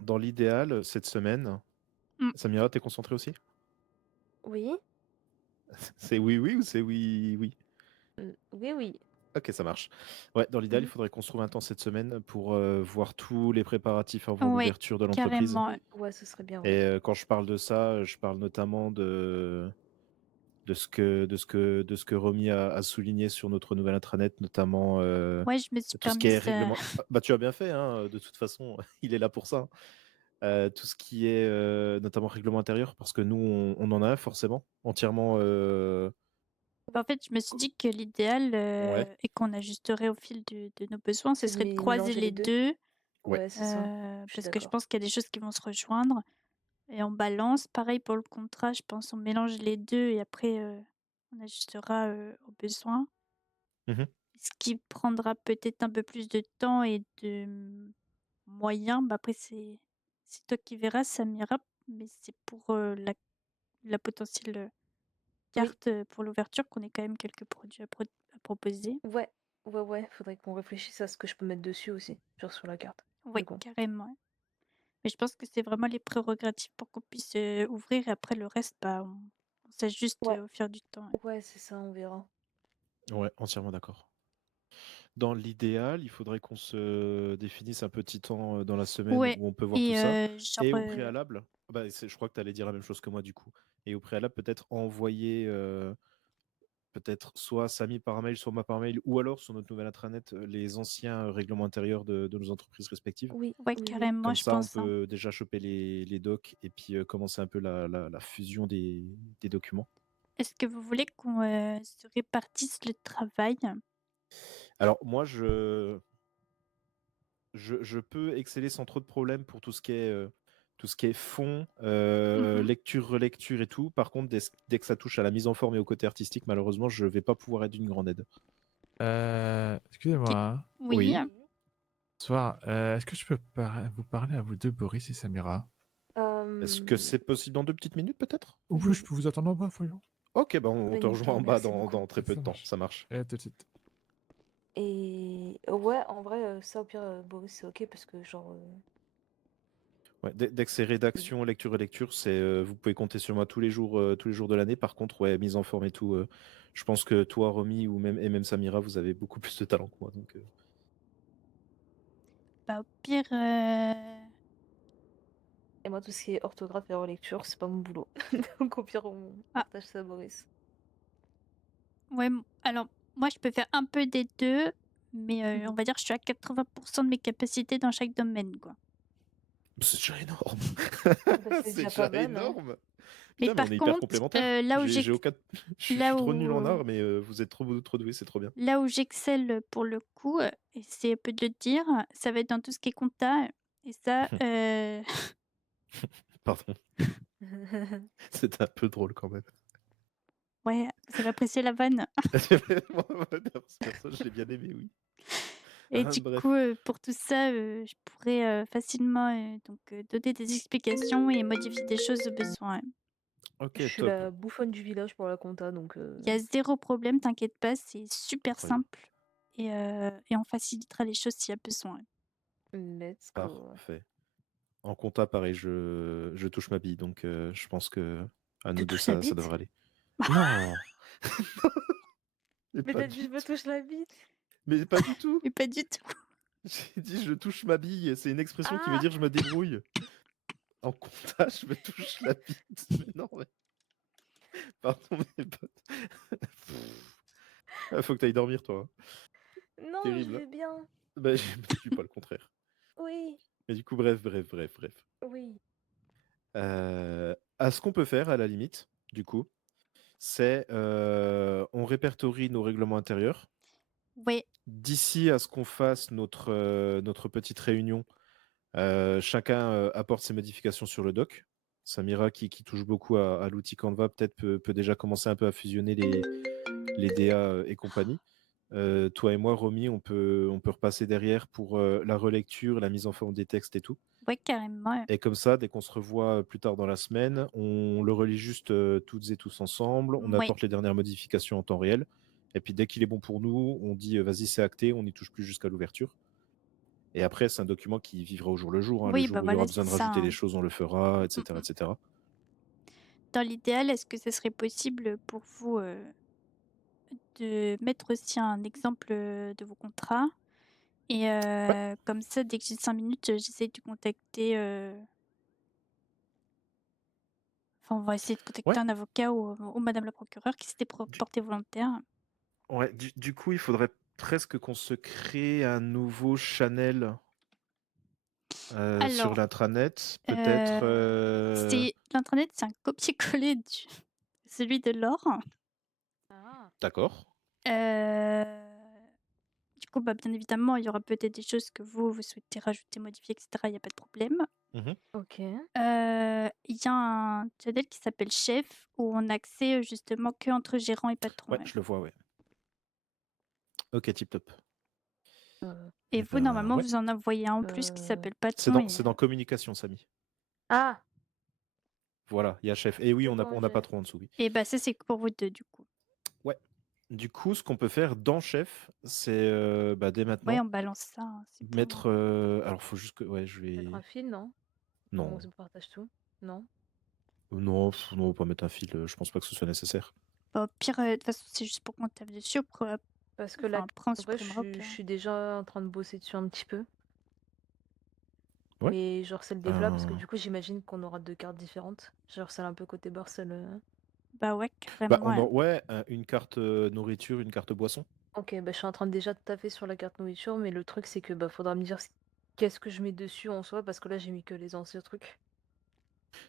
Dans l'idéal, cette semaine, Samira, t'es concentrée aussi? Oui. C'est oui ou c'est oui? Oui. Ok, ça marche. Ouais, dans l'idéal, il faudrait qu'on se trouve un temps cette semaine pour voir tous les préparatifs avant ouais, l'ouverture de l'entreprise. carrément. Ouais, ce serait bien. Et Ouais. quand je parle de ça, je parle notamment de ce que Romy a souligné sur notre nouvelle intranet, notamment Ouais, je me suis tout ce qui est permise. règlement. Bah, tu as bien fait, hein, de toute façon, il est là pour ça. Tout ce qui est notamment règlement intérieur, parce que nous, on en a un forcément, entièrement. En fait, je me suis dit que l'idéal, Ouais. et qu'on ajusterait au fil de nos besoins, ce C'est de serait de croiser mélanger les les deux. deux. Ouais, c'est ça. Je suis Parce que je d'accord. pense qu'il y a des choses qui vont se rejoindre. Et on balance. Pareil pour le contrat, je pense on mélange les deux et après, on ajustera aux besoins. Mhm. Ce qui prendra peut-être un peu plus de temps et de moyens, bah après c'est toi qui verras, Samira, mais c'est pour la potentielle Oui. carte pour l'ouverture qu'on ait quand même quelques produits à proposer. Ouais. Faudrait qu'on réfléchisse à ce que je peux mettre dessus aussi, genre sur la carte. Oui, Du coup. carrément. Mais je pense que c'est vraiment les prérogatives pour qu'on puisse ouvrir et après le reste, bah, on s'ajuste Ouais. au fil du temps. Ouais, c'est ça, on verra. Ouais, entièrement d'accord. Dans l'idéal, il faudrait qu'on se définisse un petit temps dans la semaine Ouais, où on peut voir et tout ça. genre, Et au préalable, bah, je crois que tu allais dire la même chose que moi du coup. Et au préalable, peut-être envoyer peut-être soit Samy par mail, soit moi par mail, ou alors sur notre nouvelle intranet, les anciens règlements intérieurs de nos entreprises respectives. Oui. ouais, carrément, Comme je ça, on pense. Hein. peut déjà choper les docs et puis commencer un peu la fusion des documents. Est-ce que vous voulez qu'on se répartisse le travail? Alors moi, je peux exceller sans trop de problèmes pour tout ce qui est fond, lecture, relecture et tout. Par contre, dès que ça touche à la mise en forme et au côté artistique, malheureusement, je vais pas pouvoir être d'une grande aide. Excusez-moi. Hein. Oui. Bonsoir. Est-ce que je peux vous parler à vous deux, Boris et Samira? Est-ce que c'est possible dans 2 petites minutes, peut-être? Oui, je peux vous attendre en bas, voyons. Ok, bah on te nickel, rejoint en bas merci beaucoup. dans très peu de temps, ça marche. Et à tout de suite. Et ouais, en vrai, ça au pire, Boris, c'est ok parce que genre. Ouais, dès que c'est rédaction, lecture et lecture, vous pouvez compter sur moi tous les jours de l'année. Par contre, ouais, mise en forme et tout, je pense que toi, Romy, et même Samira, vous avez beaucoup plus de talent que moi. Donc, Bah, au pire, Et moi, tout ce qui est orthographe et relecture, c'est pas mon boulot. Donc au pire, on partage ça à Boris. ouais, alors moi je peux faire un peu des deux, mais on va dire que je suis à 80% de mes capacités dans chaque domaine, quoi. c'est déjà énorme. Bah, c'est C'est déjà déjà pas mal, hein. énorme. Mais Putain, mais par on est hyper contre, complémentaires. là où J'ai aucun... Je suis là trop nul en où, art, mais vous êtes trop doués, c'est trop bien. là où j'excelle pour le coup, et c'est peu de le dire, ça va être dans tout ce qui est compta. Et ça, Pardon, c'était un peu drôle quand même. ouais, vous avez apprécié la vanne. Perso, je l'ai bien aimé, oui. Et Ah, du bref. coup, pour tout ça, je pourrais facilement donner des explications et modifier des choses au besoin. Ok, Je suis top. la bouffonne du village pour la compta, donc Il y a 0 problème, t'inquiète pas, c'est super Incroyable. simple et on facilitera les choses s'il y a besoin. let's go. Parfait. En compta, pareil, je touche ma bille, donc je pense que à Tu nous deux, touches la ça bite? devrait aller. Non! Mais Mais pas t'as dit du je me tout. touche la bite. Mais pas du tout. Mais pas du tout. J'ai dit je touche ma bille. C'est une expression qui veut Ah! dire je me débrouille. En compta, je me touche la bite. Mais non, mais... Pardon, mes potes. Faut que t'ailles dormir, toi. Non, je Terrible. vais bien. Bah, je dis pas le contraire. Oui, Mais du coup, bref. oui. Ce qu'on peut faire, à la limite, du coup, c'est on répertorie nos règlements intérieurs. Oui, D'ici à ce qu'on fasse notre petite réunion, chacun apporte ses modifications sur le doc. Samira, qui touche beaucoup à l'outil Canva, peut-être peut déjà commencer un peu à fusionner les DA et compagnie. Toi et moi, Romy, on peut repasser derrière pour la relecture, la mise en forme des textes et tout. ouais, carrément. Et comme ça, dès qu'on se revoit plus tard dans la semaine, on le relit juste toutes et tous ensemble, on Oui. apporte les dernières modifications en temps réel. Et puis dès qu'il est bon pour nous, on dit vas-y, c'est acté, on n'y touche plus jusqu'à l'ouverture. Et après, c'est un document qui vivra au jour le jour. Le Oui, jour bah où il y aura voilà, besoin c'est de ça. rajouter des choses, on le fera, etc. Mm. etc. Dans l'idéal, est-ce que ce serait possible pour vous de mettre aussi un exemple de vos contrats? Et comme ça, dès que j'ai 5 minutes, j'essaie de contacter. Enfin, on va essayer de contacter Ouais. un avocat ou madame la procureure qui s'était portée volontaire. Ouais, du coup, il faudrait presque qu'on se crée un nouveau channel sur Alors, l'intranet. Peut-être. l'intranet, c'est un copier-coller de celui de Laure. Ah. D'accord. Du coup, bah, bien évidemment, il y aura peut-être des choses que vous souhaitez rajouter, modifier, etc. Il n'y a pas de problème. Ok. Il y a un channel qui s'appelle Chef où on a accès justement que entre gérant et patron. Ouais, je le vois, ouais. Ok, tip top. Et Eh vous, ben, normalement, ouais. vous en envoyez un en plus qui s'appelle C'est patron. dans communication, Samy. Ah! Voilà, il y a chef. Et oui, C'est on bon, a j'ai. patron en dessous, oui. Et bah ça, c'est pour vous deux, du coup. Ouais. Du coup, ce qu'on peut faire dans chef, c'est dès Ouais, maintenant on balance ça. Hein, c'est bon. mettre. Alors, faut juste que. Ouais, je vais. Mettre un fil, non? Non. On se partage tout? Non? Non, non, pas mettre un fil. Je pense pas que ce soit nécessaire. Bah, au pire, de toute façon, c'est juste pour qu'on tape dessus. Parce que là, après, on en vrai, supprimera au je pire. suis déjà en train de bosser dessus un petit peu. Ouais. Mais genre, c'est le développement, parce que du coup, j'imagine qu'on aura 2 cartes différentes. Genre, celle un peu côté bar, celle. Bah ouais, Bah, carrément. ouais, une carte nourriture, une carte boisson. Ok, bah je suis en train de déjà de taffer sur la carte nourriture, mais le truc c'est que bah faudra me dire qu'est-ce que je mets dessus en soi, parce que là j'ai mis que les anciens trucs.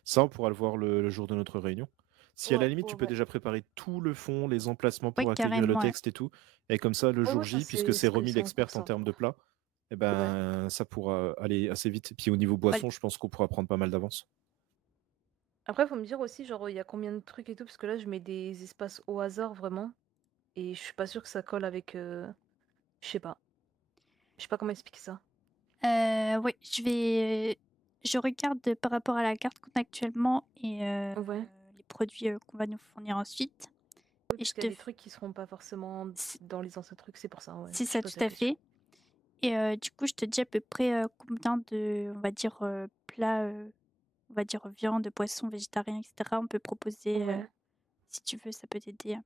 Ça, on pourra le voir le jour de notre réunion. Si à la Ouais, limite, ouais, tu peux ouais. déjà préparer tout le fond, les emplacements Ouais, pour accueillir le carrément. texte et tout, et comme ça, le Ouais, jour ouais, ça J, puisque c'est remis c'est encore l'experte en ça. termes de plats, eh ben, ça pourra aller assez vite. Et puis au niveau boisson, je pense qu'on pourra prendre pas mal d'avance. Après, faut me dire aussi, genre, il y a combien de trucs et tout, parce que là je mets des espaces au hasard vraiment, et je suis pas sûre que ça colle avec. Je sais pas. Je sais pas comment expliquer ça. Oui, je regarde par rapport à la carte qu'on a actuellement et Ouais. les produits qu'on va nous fournir ensuite. Oui, Et parce je qu'il y a te des trucs qui seront pas forcément dans les anciens trucs, c'est pour ça, ouais. C'est Je ça, pose tout la à question. fait. Et du coup, je te dis à peu près combien de, on va dire, plats, on va dire viande, poisson, végétarien, etc. On peut proposer. Ouais. Si tu veux, ça peut t'aider.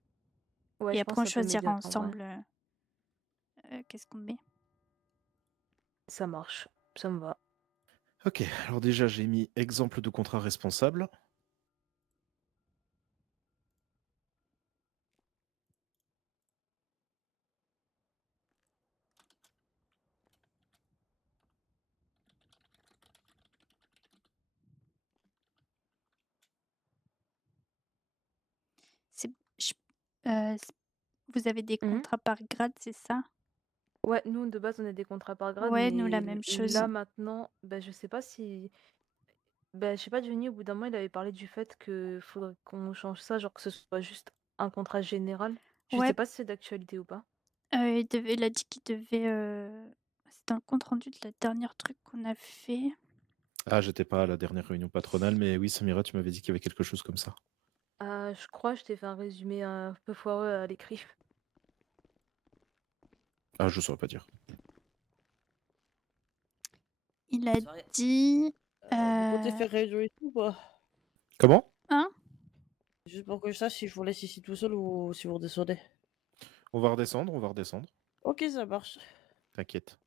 Ouais, Et je après, pense on que ça peut m'aider choisira en vrai. ensemble qu'est-ce qu'on met. Ça marche, ça me va. Ok, alors déjà, j'ai mis exemple de contrat responsable. vous avez des Mmh. contrats par grade, c'est ça? Ouais, nous de base on a des contrats par grade, Ouais, nous la mais même chose. là maintenant, bah, je sais pas si bah, je sais pas, Johnny au bout d'un moment il avait parlé du fait que faudrait qu'on change ça, genre que ce soit juste un contrat général. Je sais Ouais, pas si c'est d'actualité ou pas. il a dit qu'il devait, c'était un compte rendu de la dernière truc qu'on a fait. Ah, j'étais pas à la dernière réunion patronale, mais oui, Samira, tu m'avais dit qu'il y avait quelque chose comme ça. Je crois que je t'ai fait un résumé un peu foireux à l'écrit. Ah, je saurais pas dire. Il a Soirée. dit, Vous comptez faire réunion et tout ou pas? Comment? hein? Juste pour que je sache si je vous laisse ici tout seul ou si vous redescendez. On va redescendre, on va redescendre. Ok, ça marche. T'inquiète.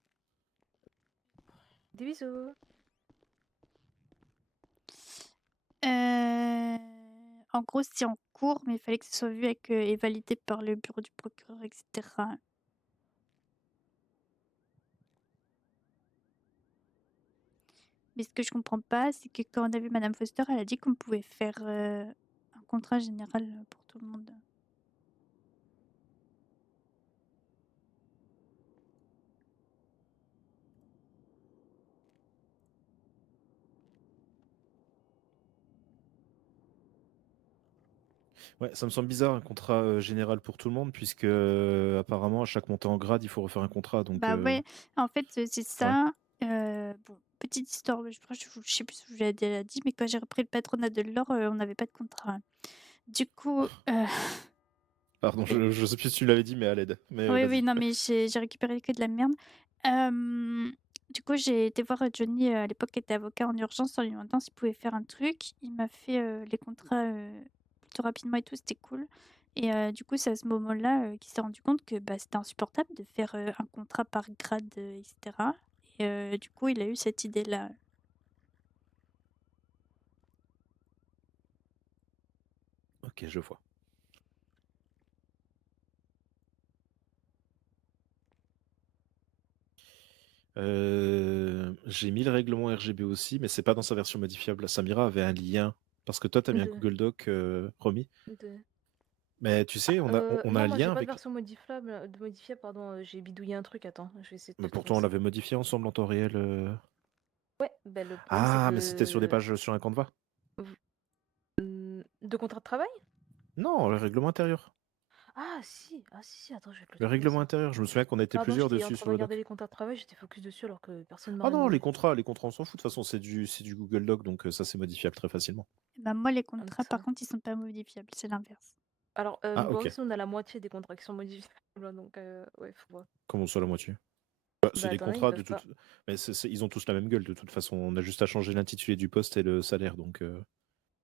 Des bisous. En gros, c'est en cours, mais il fallait que ce soit vu avec, et validé par le bureau du procureur, et cetera. Mais ce que je comprends pas, c'est que quand on a vu madame Foster, elle a dit qu'on pouvait faire, un contrat général, pour tout le monde. Ouais, ça me semble bizarre un contrat général pour tout le monde, puisque apparemment à chaque montée en grade, il faut refaire un contrat. Donc, Bah ouais, en fait, c'est ouais. ça. Bon, petite histoire, je crois, je sais plus si je vous l'ai déjà dit, mais quand j'ai repris le patronat de l'or, on n'avait pas de contrat. Du coup, Pardon, je sais plus si tu l'avais dit, mais à l'aide. Mais oui, vas-y. oui, non, mais j'ai récupéré que de la merde. Du coup, j'ai été voir Johnny, à l'époque, qui était avocat en urgence, en lui demandant s'il pouvait faire un truc. Il m'a fait, les contrats, plutôt rapidement et tout, c'était cool. Et du coup, c'est à ce moment-là, qu'il s'est rendu compte que, bah, c'était insupportable de faire, un contrat par grade, et cetera. Et du coup, il a eu cette idée-là. Ok, je vois. J'ai mis le règlement RGB aussi, mais c'est pas dans sa version modifiable. Samira avait un lien. Parce que toi, tu as mis un De Google Doc, Romy. de Mais tu sais, on a non, un moi j'ai lien pas de avec. version modifiable, pardon, j'ai bidouillé un truc, attends, je vais essayer de te Mais le trouver pourtant, on ça. l'avait modifié ensemble en temps réel. Ouais, bah, le problème c'est Ah, mais c'était sur des que pages sur un Canva. de contrat de travail? Non, le règlement intérieur. Ah si, si, attends, je vais te le Le trouver règlement ça. intérieur. Je me souviens qu'on était Pardon, plusieurs j'étais en dessus train sur de le regarder doc. les contrats de travail, j'étais focus dessus alors que personne m'a Ah rien non, demandé. les contrats, on s'en fout. De toute façon, c'est du Google Doc, donc ça, c'est modifiable très facilement. Bah, moi, les Donc contrats, par ça. contre, ils sont pas modifiables, c'est l'inverse. Alors, Ah, ok. Boris, on a la moitié des contrats qui sont modifiables, hein, donc ouais, faut voir. Comment ça, la moitié? Bah, c'est Bah, des t'en as, ils contrats de peuvent pas. toute. Mais ils ont tous la même gueule de toute façon. On a juste à changer l'intitulé du poste et le salaire. Donc,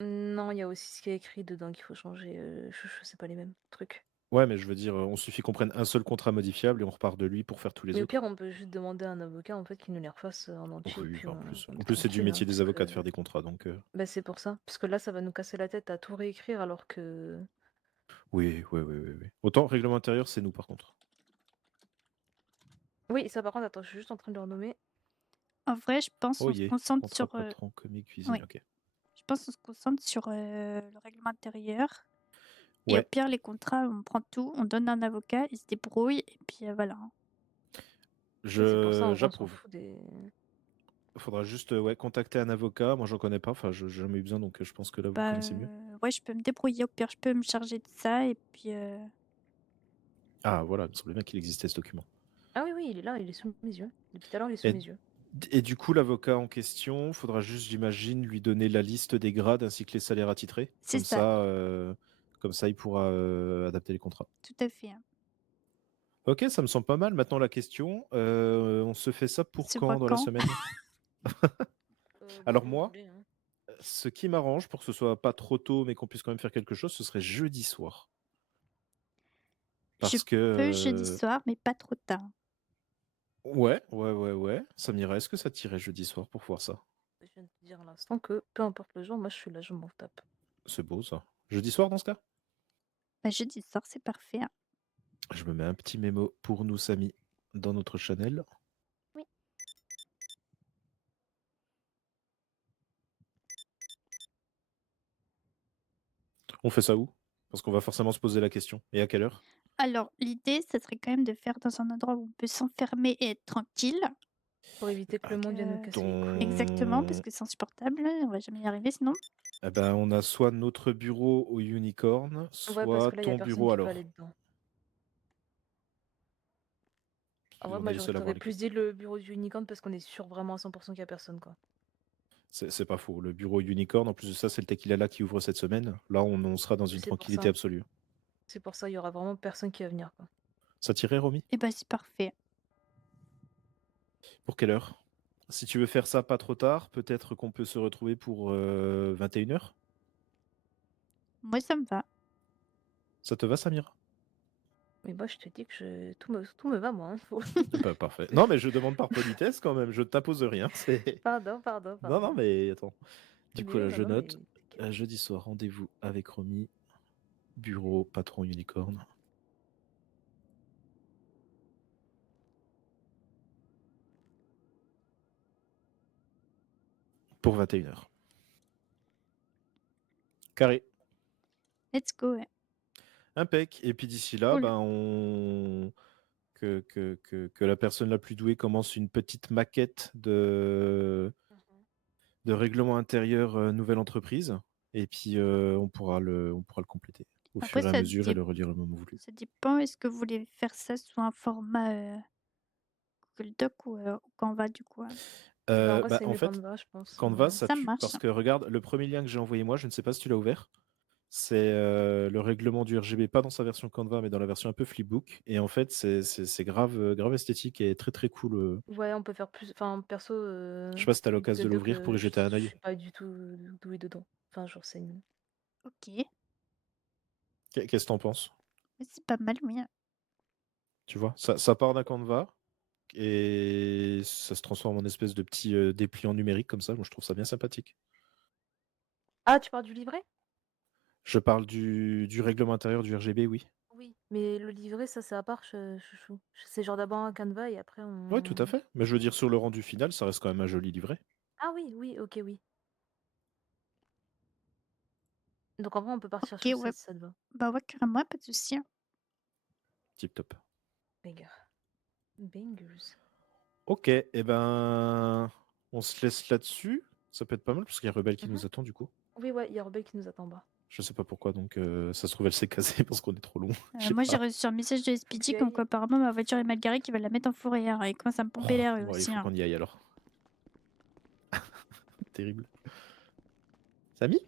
Non, il y a aussi ce qui est écrit dedans qu'il faut changer. Je sais pas les mêmes trucs. ouais, mais je veux dire, on suffit qu'on prenne un seul contrat modifiable et on repart de lui pour faire tous les Mais au autres. pire, on peut juste demander à un avocat en fait qui nous les refasse en entier et Oui, puis bah, on en est plus, c'est du tranquille, métier hein, des parce avocats de que faire des contrats. Donc, bah, c'est pour ça. Parce que là, ça va nous casser la tête à tout réécrire alors que. oui, oui, oui, oui, oui. Autant règlement intérieur, c'est nous par contre. Oui, ça par contre, attends, je suis juste en train de le renommer. En vrai, je pense Oh qu'on se yeah, concentre contrat sur, patron, commis, cuisine. oui, Ok. je pense qu'on se concentre sur, le règlement intérieur. Et au Ouais, pire, les contrats, on prend tout, on donne un avocat, il se débrouille, et puis voilà. Oui, c'est pour ça, on s'en j'approuve. fout des. Faudra juste ouais, contacter un avocat. Moi, j'en connais pas. Enfin, j'ai jamais eu besoin, donc je pense que là, vous Bah, connaissez mieux. ouais, je peux me débrouiller, au pire, je peux me charger de ça, et puis. Ah, voilà, il me semblait bien qu'il existait ce document. Ah oui, oui, il est là, il est sous mes yeux. Depuis tout à l'heure, il est sous Et, mes yeux. et du coup, l'avocat en question, faudra juste, j'imagine, lui donner la liste des grades ainsi que les salaires attitrés. C'est ça. Comme ça, il pourra adapter les contrats. Tout à fait. Hein. Ok, ça me semble pas mal. Maintenant, la question, on se fait ça pour C'est quand moi dans la quand semaine? Bah, Alors quand vous moi, voulez, hein. ce qui m'arrange pour que ce soit pas trop tôt, mais qu'on puisse quand même faire quelque chose, ce serait jeudi soir. Je Parce peux jeudi que... soir, mais pas trop tard. Ouais. Samira, est-ce que ça t'irait jeudi soir pour voir ça? Je viens de te dire à l'instant que peu importe le jour, moi je suis là, je m'en tape. C'est beau ça. Jeudi soir dans ce cas? Bah, jeudi soir, c'est parfait. Hein. Je me mets un petit mémo pour nous, Samy, dans notre channel. Oui. On fait ça où? Parce qu'on va forcément se poser la question. Et à quelle heure? Alors, l'idée, ça serait quand même de faire dans un endroit où on peut s'enfermer et être tranquille. Pour éviter que le monde vienne nous casser les couilles. Exactement, parce que c'est insupportable, on va jamais y arriver sinon. Eh ben, on a soit notre bureau au Unicorn, Ouais, parce soit que là, il y a ton personne bureau qui alors. peut aller dedans. En vrai, On moi, est les seuls à j'aurais avoir les plus dit le bureau du Unicorn parce qu'on est sûr vraiment à 100% qu'il y a personne, quoi. C'est pas faux. Le bureau Unicorn, en plus de ça, c'est le Tequila qui ouvre cette semaine. Là, on sera dans une C'est pour tranquillité ça. absolue. C'est pour ça, il y aura vraiment personne qui va venir, quoi. Ça t'irait, Romy? Et bah, c'est parfait. Pour quelle heure? Si tu veux faire ça pas trop tard, peut-être qu'on peut se retrouver pour 21h. Moi, ça me va. Ça te va, Samira? Mais moi, je te dis que tout me va, moi. Hein. Bah, parfait. Non, mais je demande par politesse quand même. Je t'impose rien. Pardon. Non, mais attends. Du Mais coup, là, oui, je non, note. mais Jeudi soir, rendez-vous avec Romy. Bureau, patron Unicorn. Pour 21h. Carré. Let's go, ouais. Impec. Et puis d'ici là, Cool. ben, que la personne la plus douée commence une petite maquette de règlement intérieur nouvelle entreprise. Et puis on pourra le compléter au Après, fur et à mesure et le relire le moment voulu. ça dépend, est-ce que vous voulez faire ça sous un format Google Doc ou Canva du coup? en vrai, Bah, c'est en mieux fait, Canva, je pense. Canva, ça Ça tue marche. parce que regarde, le premier lien que j'ai envoyé moi, je ne sais pas si tu l'as ouvert. C'est le règlement du RGB, pas dans sa version Canva, mais dans la version un peu flipbook. Et en fait, c'est grave esthétique et très très cool. Ouais, on peut faire plus. Enfin, perso. Je sais pas si t'as l'occasion de Google Doc, l'ouvrir pour y jeter un je œil. suis pas du tout douée dedans. Enfin, genre, c'est nul. Ok. Qu'est-ce que t'en penses? C'est pas mal, oui. Tu vois, ça part d'un Canva et ça se transforme en espèce de petit dépliant numérique comme ça. Moi, je trouve ça bien sympathique. Ah, tu parles du livret? Je parle du règlement intérieur du RGB, oui. Oui. Mais le livret, ça, c'est à part, chouchou. C'est genre d'abord un Canva et après on. Oui, tout à fait. Mais je veux dire, sur le rendu final, ça reste quand même un joli livret. Ah oui, ok, oui. Donc en vrai, on peut partir Ok, sur ouais. ça si ça te va. Bah ouais, carrément, pas de souci. Tip top. Banger. Bangers. Ok, et ben, on se laisse là-dessus. Ça peut être pas mal parce qu'il y a Rebelle qui nous attend du coup. Oui, ouais, il y a Rebelle qui nous attend en bas. Je sais pas pourquoi, donc ça se trouve, elle s'est cassée parce qu'on est trop long. Je sais Moi, j'ai pas. reçu un message de Speedy comme quoi apparemment ma voiture est mal garée, qu'il va la mettre en fourrière et commence à me pomper l'air Bon, il aussi. faut Hein. qu'on y aille alors. Terrible. Samy?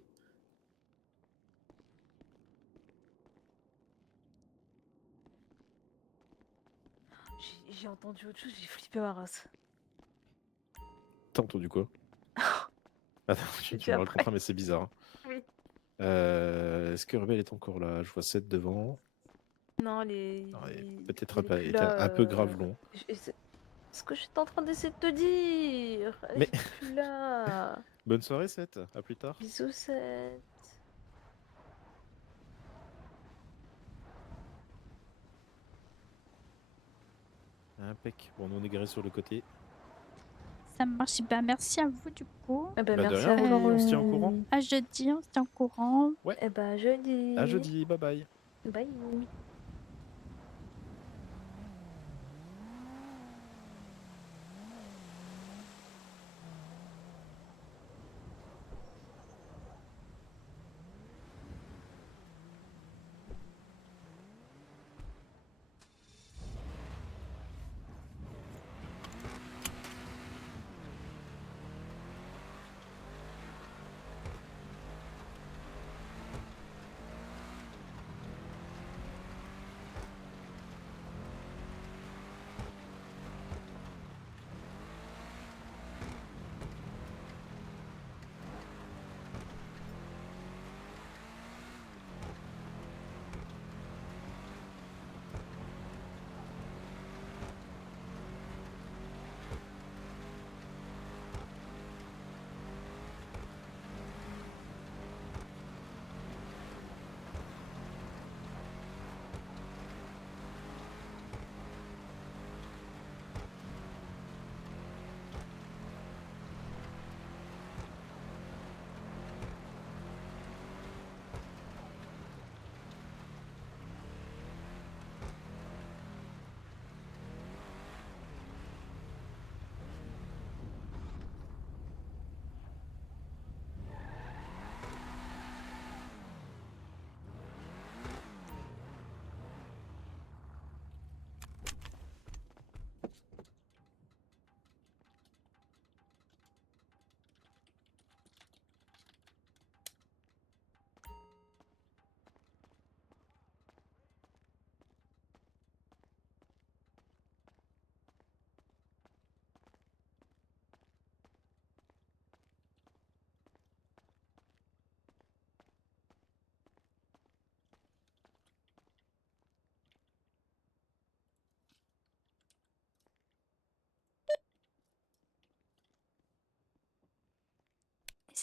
J'ai entendu autre chose, j'ai flippé ma race. T'as entendu quoi? Attends, tu J'ai me après. raconteras, mais c'est bizarre. Hein. Oui. Est-ce que Rebelle est encore là? Je vois 7 devant. Non, Peut-être elle est plus là. un peu grave long. C'est ce que j'étais en train d'essayer de te dire. Elle Mais- est plus là. Bonne soirée, 7. À plus tard. Bisous, Seth. Impec. Bon, nous on est garé sur le côté. Ça marche. Bah, merci à vous du coup. Eh ben, Bah, de merci rien, à Roland, vous. on se tient au courant. À jeudi, on se tient au courant. Ouais. Eh ben, jeudi. À jeudi, bye bye. Bye.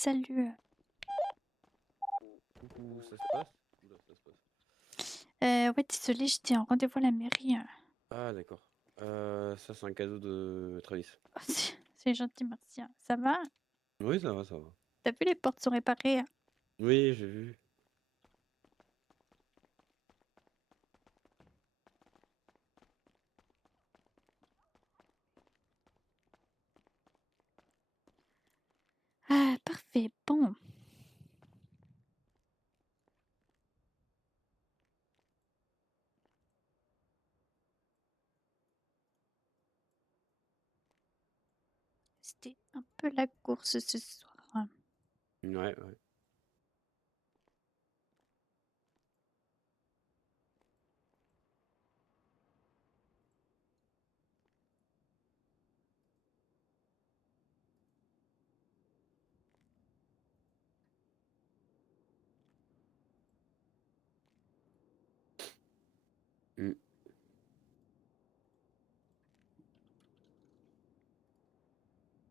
salut. Coucou, ça se passe? Oula, ça se passe. Ouais, désolée, j'étais en rendez-vous à la mairie. Ah, d'accord. Ça, c'est un cadeau de Travis. Oh, c'est gentil, merci. Ça va? Oui, ça va, ça va. T'as vu, les portes sont réparées. Oui, j'ai vu. Ah, parfait, bon. C'était un peu la course ce soir. Ouais, ouais. Mm.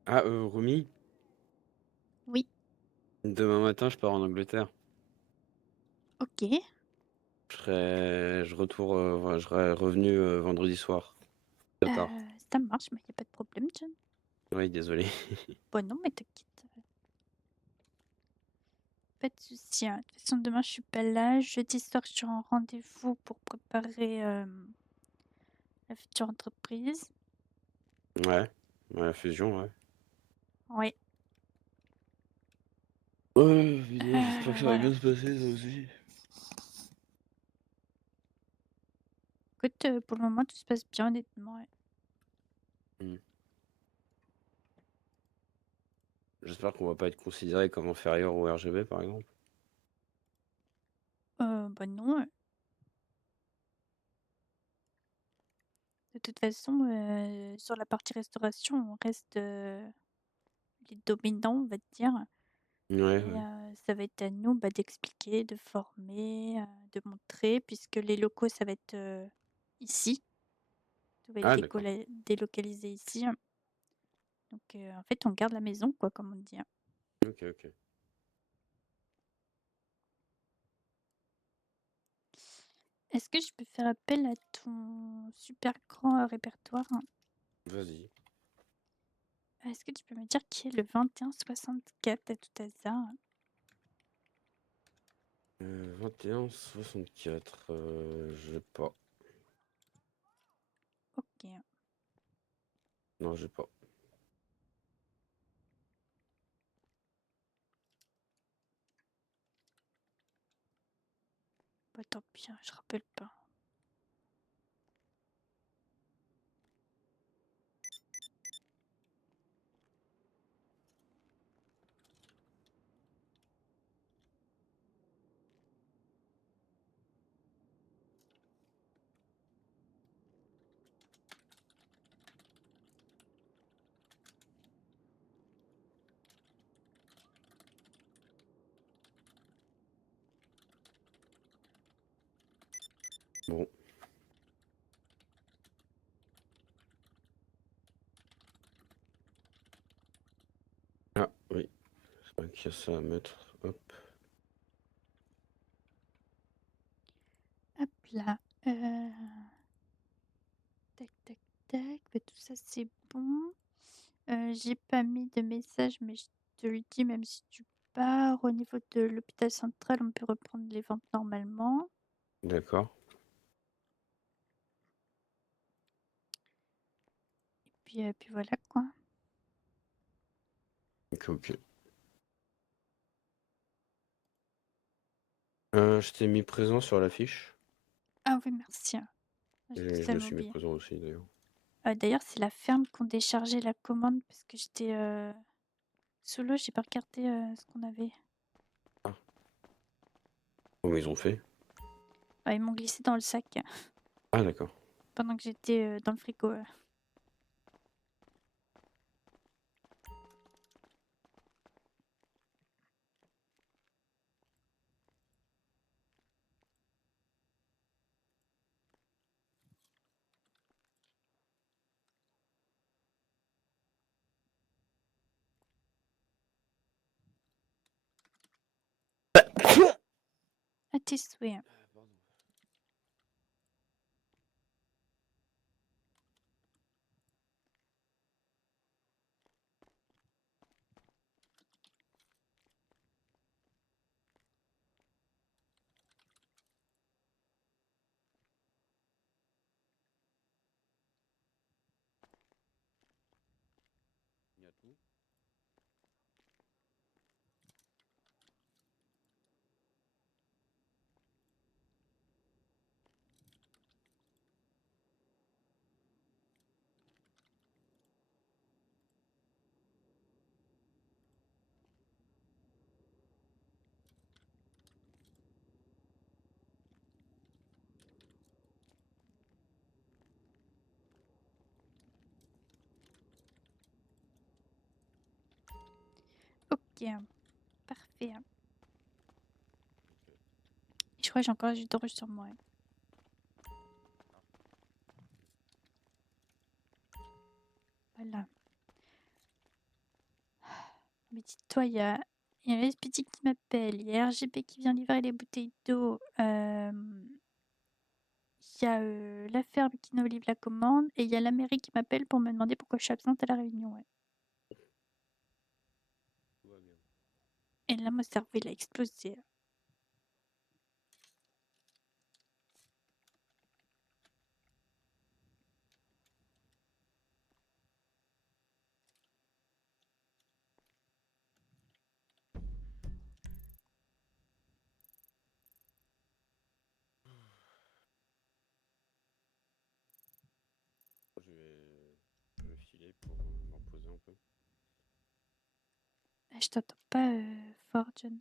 Ah, Romy, Oui, demain matin, je pars en Angleterre. ok. Je serai revenu vendredi soir. Très tard. Ça marche, mais y a pas de problème, John. Oui, désolé. Bon, non, mais t'inquiète. Pas de souci. De toute façon, demain, je suis pas là. Jeudi soir, je suis en rendez-vous pour préparer la future entreprise. Ouais, la fusion, ouais. Ouais. Ouais, putain, j'espère que ça va Voilà. bien se passer, ça aussi. Écoute, pour le moment, tout se passe bien, honnêtement. Ouais. Mm. J'espère qu'on va pas être considéré comme inférieur au RGB, par exemple. Bah non. De toute façon, sur la partie restauration, on reste les dominants, on va dire. Ouais, Et ouais. ça va être à nous d'expliquer, de former, de montrer, puisque les locaux, ça va être ici. Tout va être Ah, d'accord. délocalisé ici. Donc, en fait, on garde la maison, quoi, comme on dit. Ok, ok. Est-ce que je peux faire appel à ton super grand répertoire? Vas-y. Est-ce que tu peux me dire qui est le 2164 à tout hasard? 21,64. J'ai pas. Ok. Non, j'ai pas. Bah tant pis, je rappelle pas. Bon. Ah, oui. C'est vrai qu'il y a ça à mettre. Hop. Hop là. Tac, tac, tac. Bah, tout ça, c'est bon. J'ai pas mis de message, mais je te le dis, même si tu pars au niveau de l'hôpital central, on peut reprendre les ventes normalement. D'accord. Puis voilà quoi. Ok, ok. Je t'ai mis présent sur l'affiche. Ah oui, merci. J'ai Et je me totalement suis mis oublié. présent aussi, d'ailleurs. D'ailleurs, c'est la ferme qui ont déchargé la commande parce que j'étais sous l'eau, j'ai pas regardé ce qu'on avait. Comment ils ont fait? Ils m'ont glissé dans le sac Ah, d'accord. pendant que j'étais dans le frigo. tes souhaits. Il y a tout. Ok, parfait. Je crois que j'ai encore un jus d'orange sur moi. Voilà. Mais dis-toi, il y a l'SPT qui m'appelle, il y a RGB qui vient livrer les bouteilles d'eau, il y a la ferme qui nous livre la commande, et il y a la mairie qui m'appelle pour me demander pourquoi je suis absente à la réunion. Ouais. Tout va bien. Et là, mon cerveau, il a explosé. Je vais filer pour me reposer un peu. Je t'entends pas fort, John.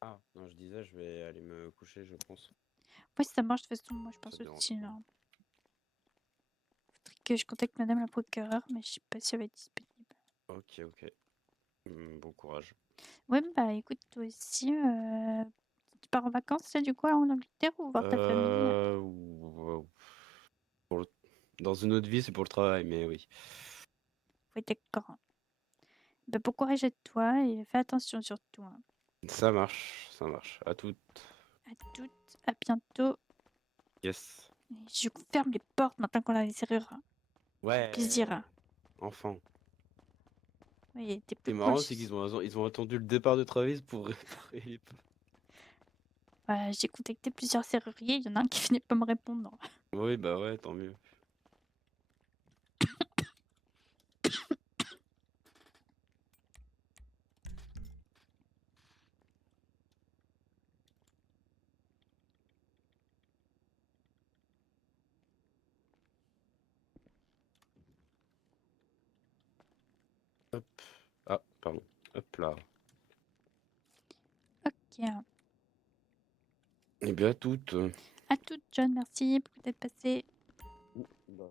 Ah, non, je disais, je vais aller me coucher, je pense. Ouais, ça marche, de toute façon, moi je pense Ça te dérange aussi. pas. Là. Faudrait que je contacte madame la procureure, mais je sais pas si elle va être disponible. Ok, ok. Bon courage. Ouais, bah écoute, toi aussi, tu pars en vacances là, du coup, en Angleterre ou voir ta famille? Pour le- Dans une autre vie, c'est pour le travail, mais oui. Ouais, d'accord. Bah, bon courage à toi et fais attention surtout. Hein. Ça marche, ça marche. À toutes. À toutes, à bientôt. Yes. Et je ferme les portes maintenant qu'on a les serrures. Hein. Ouais. Plaisir. Hein. Enfin. Oui, t'es Ce qui plus est marrant, proche. c'est qu'ils ont attendu le départ de Travis pour réparer les portes. J'ai contacté plusieurs serruriers, il y en a un qui venait pas me répondre. Oui, bah ouais, tant mieux. Hop. Ah, pardon. Hop là. Ok. Eh bien, à toutes. À toutes, John, merci pour d'être passé. Bah.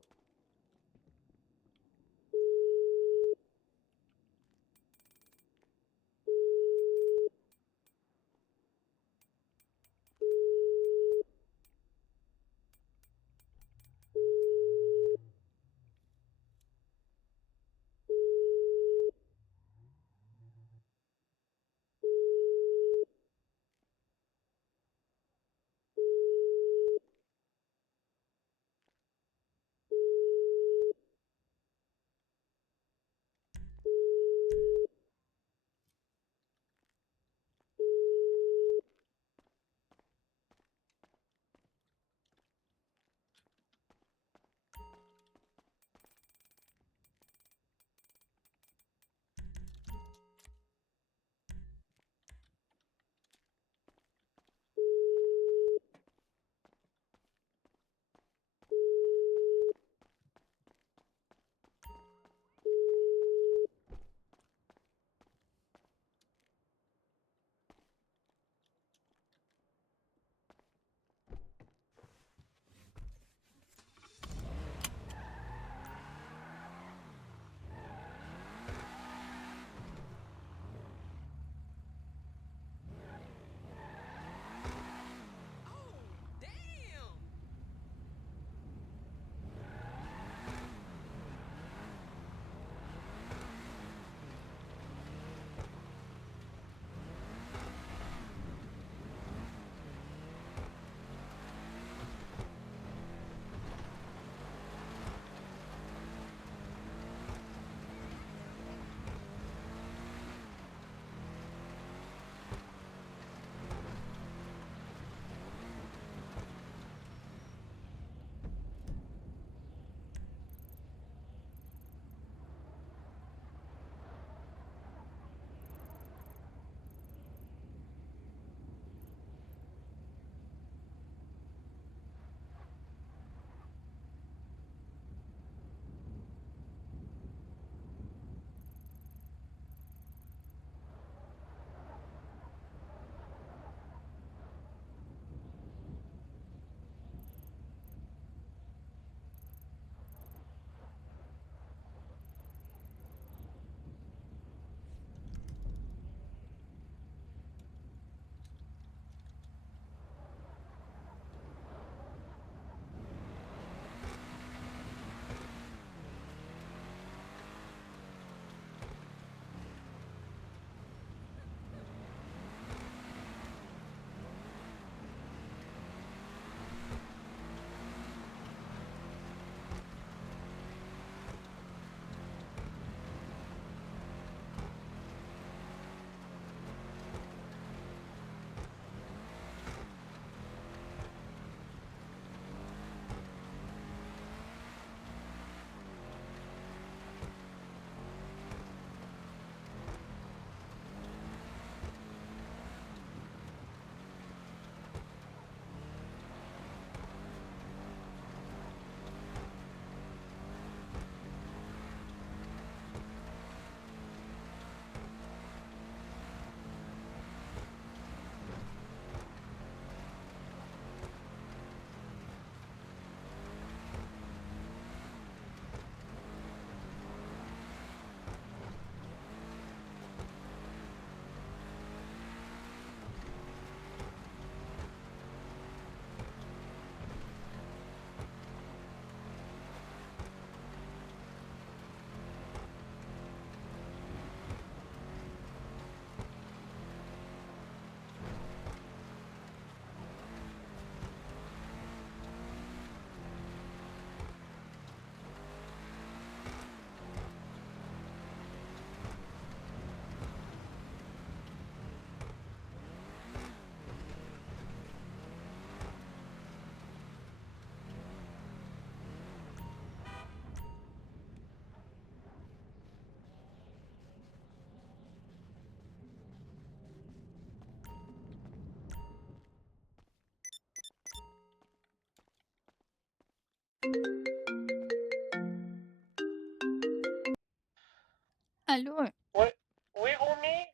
Allô? Ouais. Oui, Romy?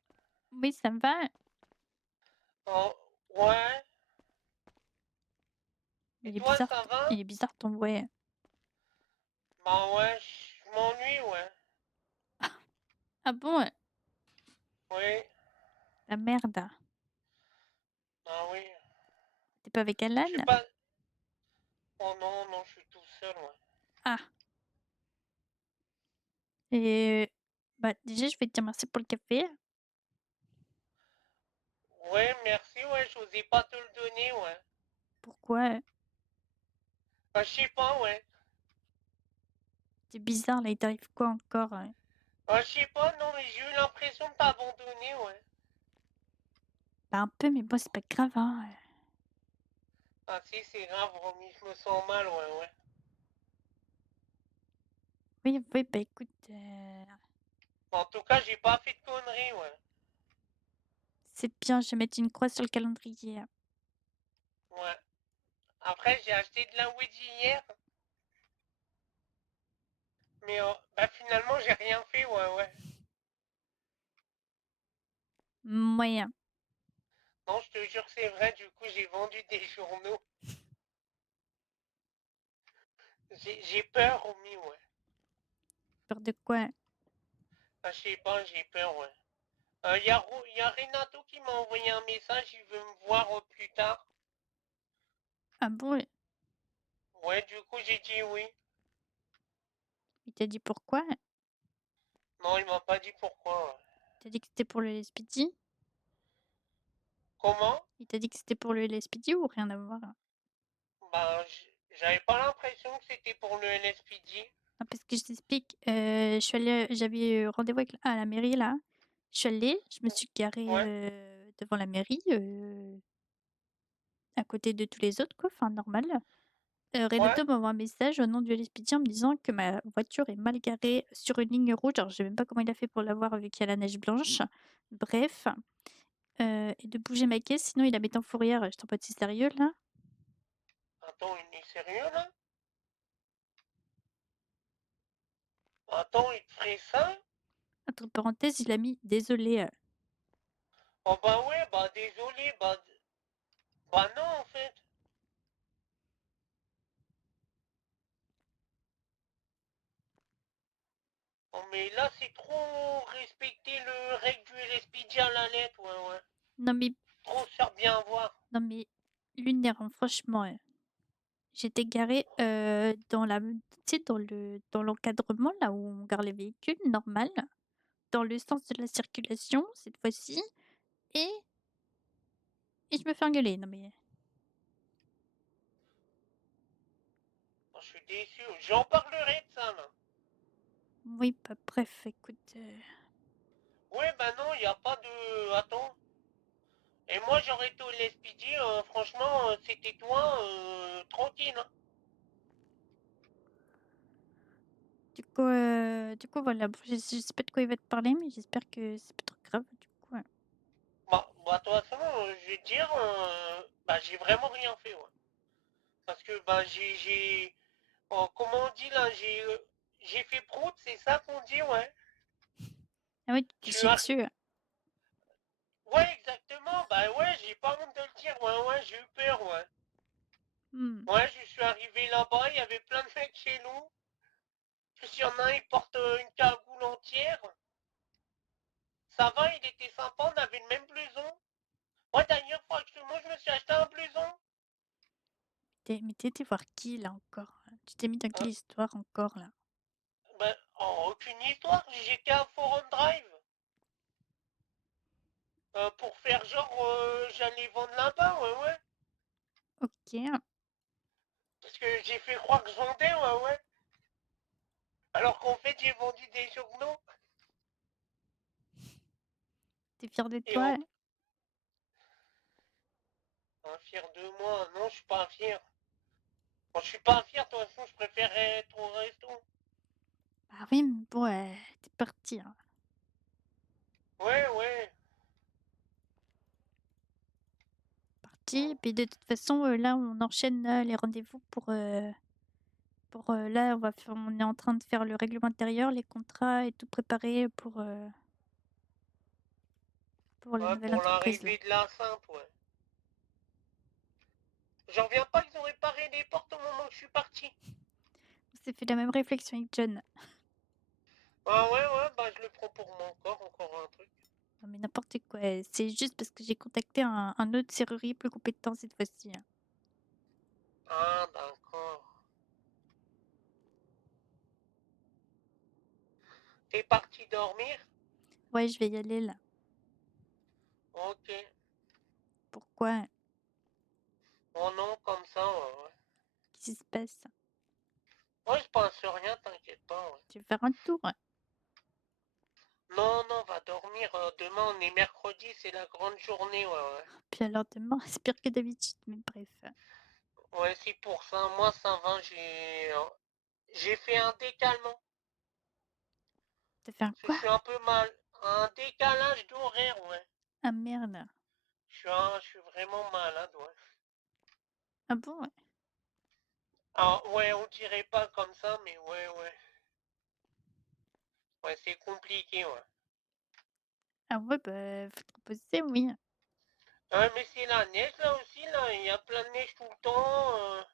Oui, ça va? Oh, ouais. Il est Toi, bizarre, ça va? il est bizarre ton ouais. Bah ouais, je m'ennuie, ouais. Ah bon? Oui. La merde. Ah oui. T'es pas avec Je Alan? sais pas. Oh non, non, je suis tout seul, ouais. Ah. Et bah déjà, je vais te dire merci pour le café. Ouais, merci, ouais, j'osais pas te le donner, ouais. Pourquoi? Bah, je sais pas, ouais. C'est bizarre, là, il t'arrive quoi encore? Bah, je sais pas, non, mais j'ai eu l'impression de t'abandonner, ouais. Bah un peu, mais bon, c'est pas grave, hein. Ah si, c'est grave, Romy, je me sens mal, ouais, ouais. Oui, oui, bah écoute, En tout cas, j'ai pas fait de conneries, ouais. c'est bien, je vais mettre une croix sur le calendrier. Ouais. Après, j'ai acheté de la weed hier. Mais bah, finalement, j'ai rien fait, ouais, ouais. Moyen. Non, je te jure, c'est vrai, du coup, j'ai vendu des journaux. J'ai peur, Romy, ouais. Peur de quoi? Ah, je sais pas, j'ai peur, ouais. Y a Renato qui m'a envoyé un message, il veut me voir plus tard. Ah bon? Ouais, du coup, j'ai dit oui. Il t'a dit pourquoi? Non, il m'a pas dit pourquoi, ouais. Il t'a dit que c'était pour le LSPD? Comment? Il t'a dit que c'était pour le LSPD ou rien à voir? Bah, j'avais pas l'impression que c'était pour le LSPD. Ah, parce que je t'explique, je suis allée, j'avais rendez-vous avec, à la mairie là. Je suis allée, je me suis garée devant la mairie, à côté de tous les autres, quoi, enfin normal. Renato m'envoie un message au nom du LSPD en me disant que ma voiture est mal garée sur une ligne rouge. Alors, je sais même pas comment il a fait pour l'avoir vu qu'il y a la neige blanche. Bref, et de bouger ma caisse, sinon il la met en fourrière. Je t'en pas si sérieux là? Attends, il est sérieux, là? Attends, il te ferait ça? Entre parenthèses, il a mis désolé. Oh bah ouais, bah désolé, bah non, en fait. Oh, mais là, c'est trop respecter le règle du LSPD à la lettre, ouais, ouais. Non mais, Trop se faire bien voir. non mais, lunaire, hein, franchement. J'étais garée dans la, tu sais, dans l'encadrement là où on garde les véhicules, normal, dans le sens de la circulation cette fois-ci, et, et je me fais engueuler. Non mais, Oh, je suis déçu. J'en parlerai de ça, là. oui, bah bref, écoute. Ouais, bah non, y a pas de... Attends. Et moi, j'aurais été au LSPD, franchement, c'était toi, tranquille, hein. Du coup, voilà, bon, je sais pas de quoi il va te parler, mais j'espère que c'est pas trop grave. Du coup, Bah, de toute façon, je vais te dire, bah, j'ai vraiment rien fait, ouais. Parce que, bah, oh, comment on dit, là, j'ai fait prout, c'est ça qu'on dit, ouais. ah oui, tu t'es Je suis chié dessus. Ouais, exactement, bah ouais, j'ai pas honte de le dire, ouais, ouais, j'ai eu peur, ouais. Hmm. Ouais, je suis arrivé là-bas, il y avait plein de mecs chez nous. Puis il y en a un, il porte une cagoule entière. Ça va, il était sympa, on avait le même blouson. Ouais, d'ailleurs, moi, je me suis acheté un blouson. Mais t'es été voir qui là encore? Tu t'es mis dans quelle histoire encore là? Ben, oh, aucune histoire, j'étais à Forum Drive. Pour faire genre, j'allais vendre là-bas, ouais, ouais. Ok. Parce que j'ai fait croire que je vendais, ouais, ouais. Alors qu'en fait, j'ai vendu des journaux. T'es fier de Et toi? fier de moi, non, je suis pas fier. Bon, je suis pas fier, de toute façon, je préférerais être au resto. Ah oui, mais bon, t'es parti. Hein. Ouais, ouais. Parti. Et puis de toute façon, là, on enchaîne les rendez-vous pour là, on est en train de faire le règlement intérieur, les contrats et tout préparer pour la Ouais, nouvelle pour entreprise là. l'arrivée de la Sainte, ouais. J'en reviens pas qu'ils ont réparé les portes au moment où je suis parti. On s'est fait la même réflexion avec John. Ah ouais, bah je le prends pour moi encore un truc. Non mais n'importe quoi, c'est juste parce que j'ai contacté un autre serrurier plus compétent cette fois-ci, hein. Ah, d'accord. T'es parti dormir? Ouais, je vais y aller là. Ok. Pourquoi? Oh non, comme ça, ouais. Qu'est-ce qui se passe? Ouais, je pense rien, t'inquiète pas, ouais. Tu veux faire un tour? Non, on va dormir. Demain, on est mercredi, c'est la grande journée, ouais. Puis alors demain, c'est pire que d'habitude, mais bref. Ouais, c'est pour ça. Moi, ça va, j'ai fait un décalement. T'as fait un Je quoi? suis un peu mal. Un décalage d'horaire, ouais. Ah merde. Je suis vraiment malade, ouais. Ah bon? Ouais. Ah, ouais, on dirait pas comme ça, mais ouais. Ouais, c'est compliqué, ouais. Ah ouais, bah, faut te reposer, oui. Ouais, mais c'est la neige, là aussi, là. Il y a plein de neige tout le temps.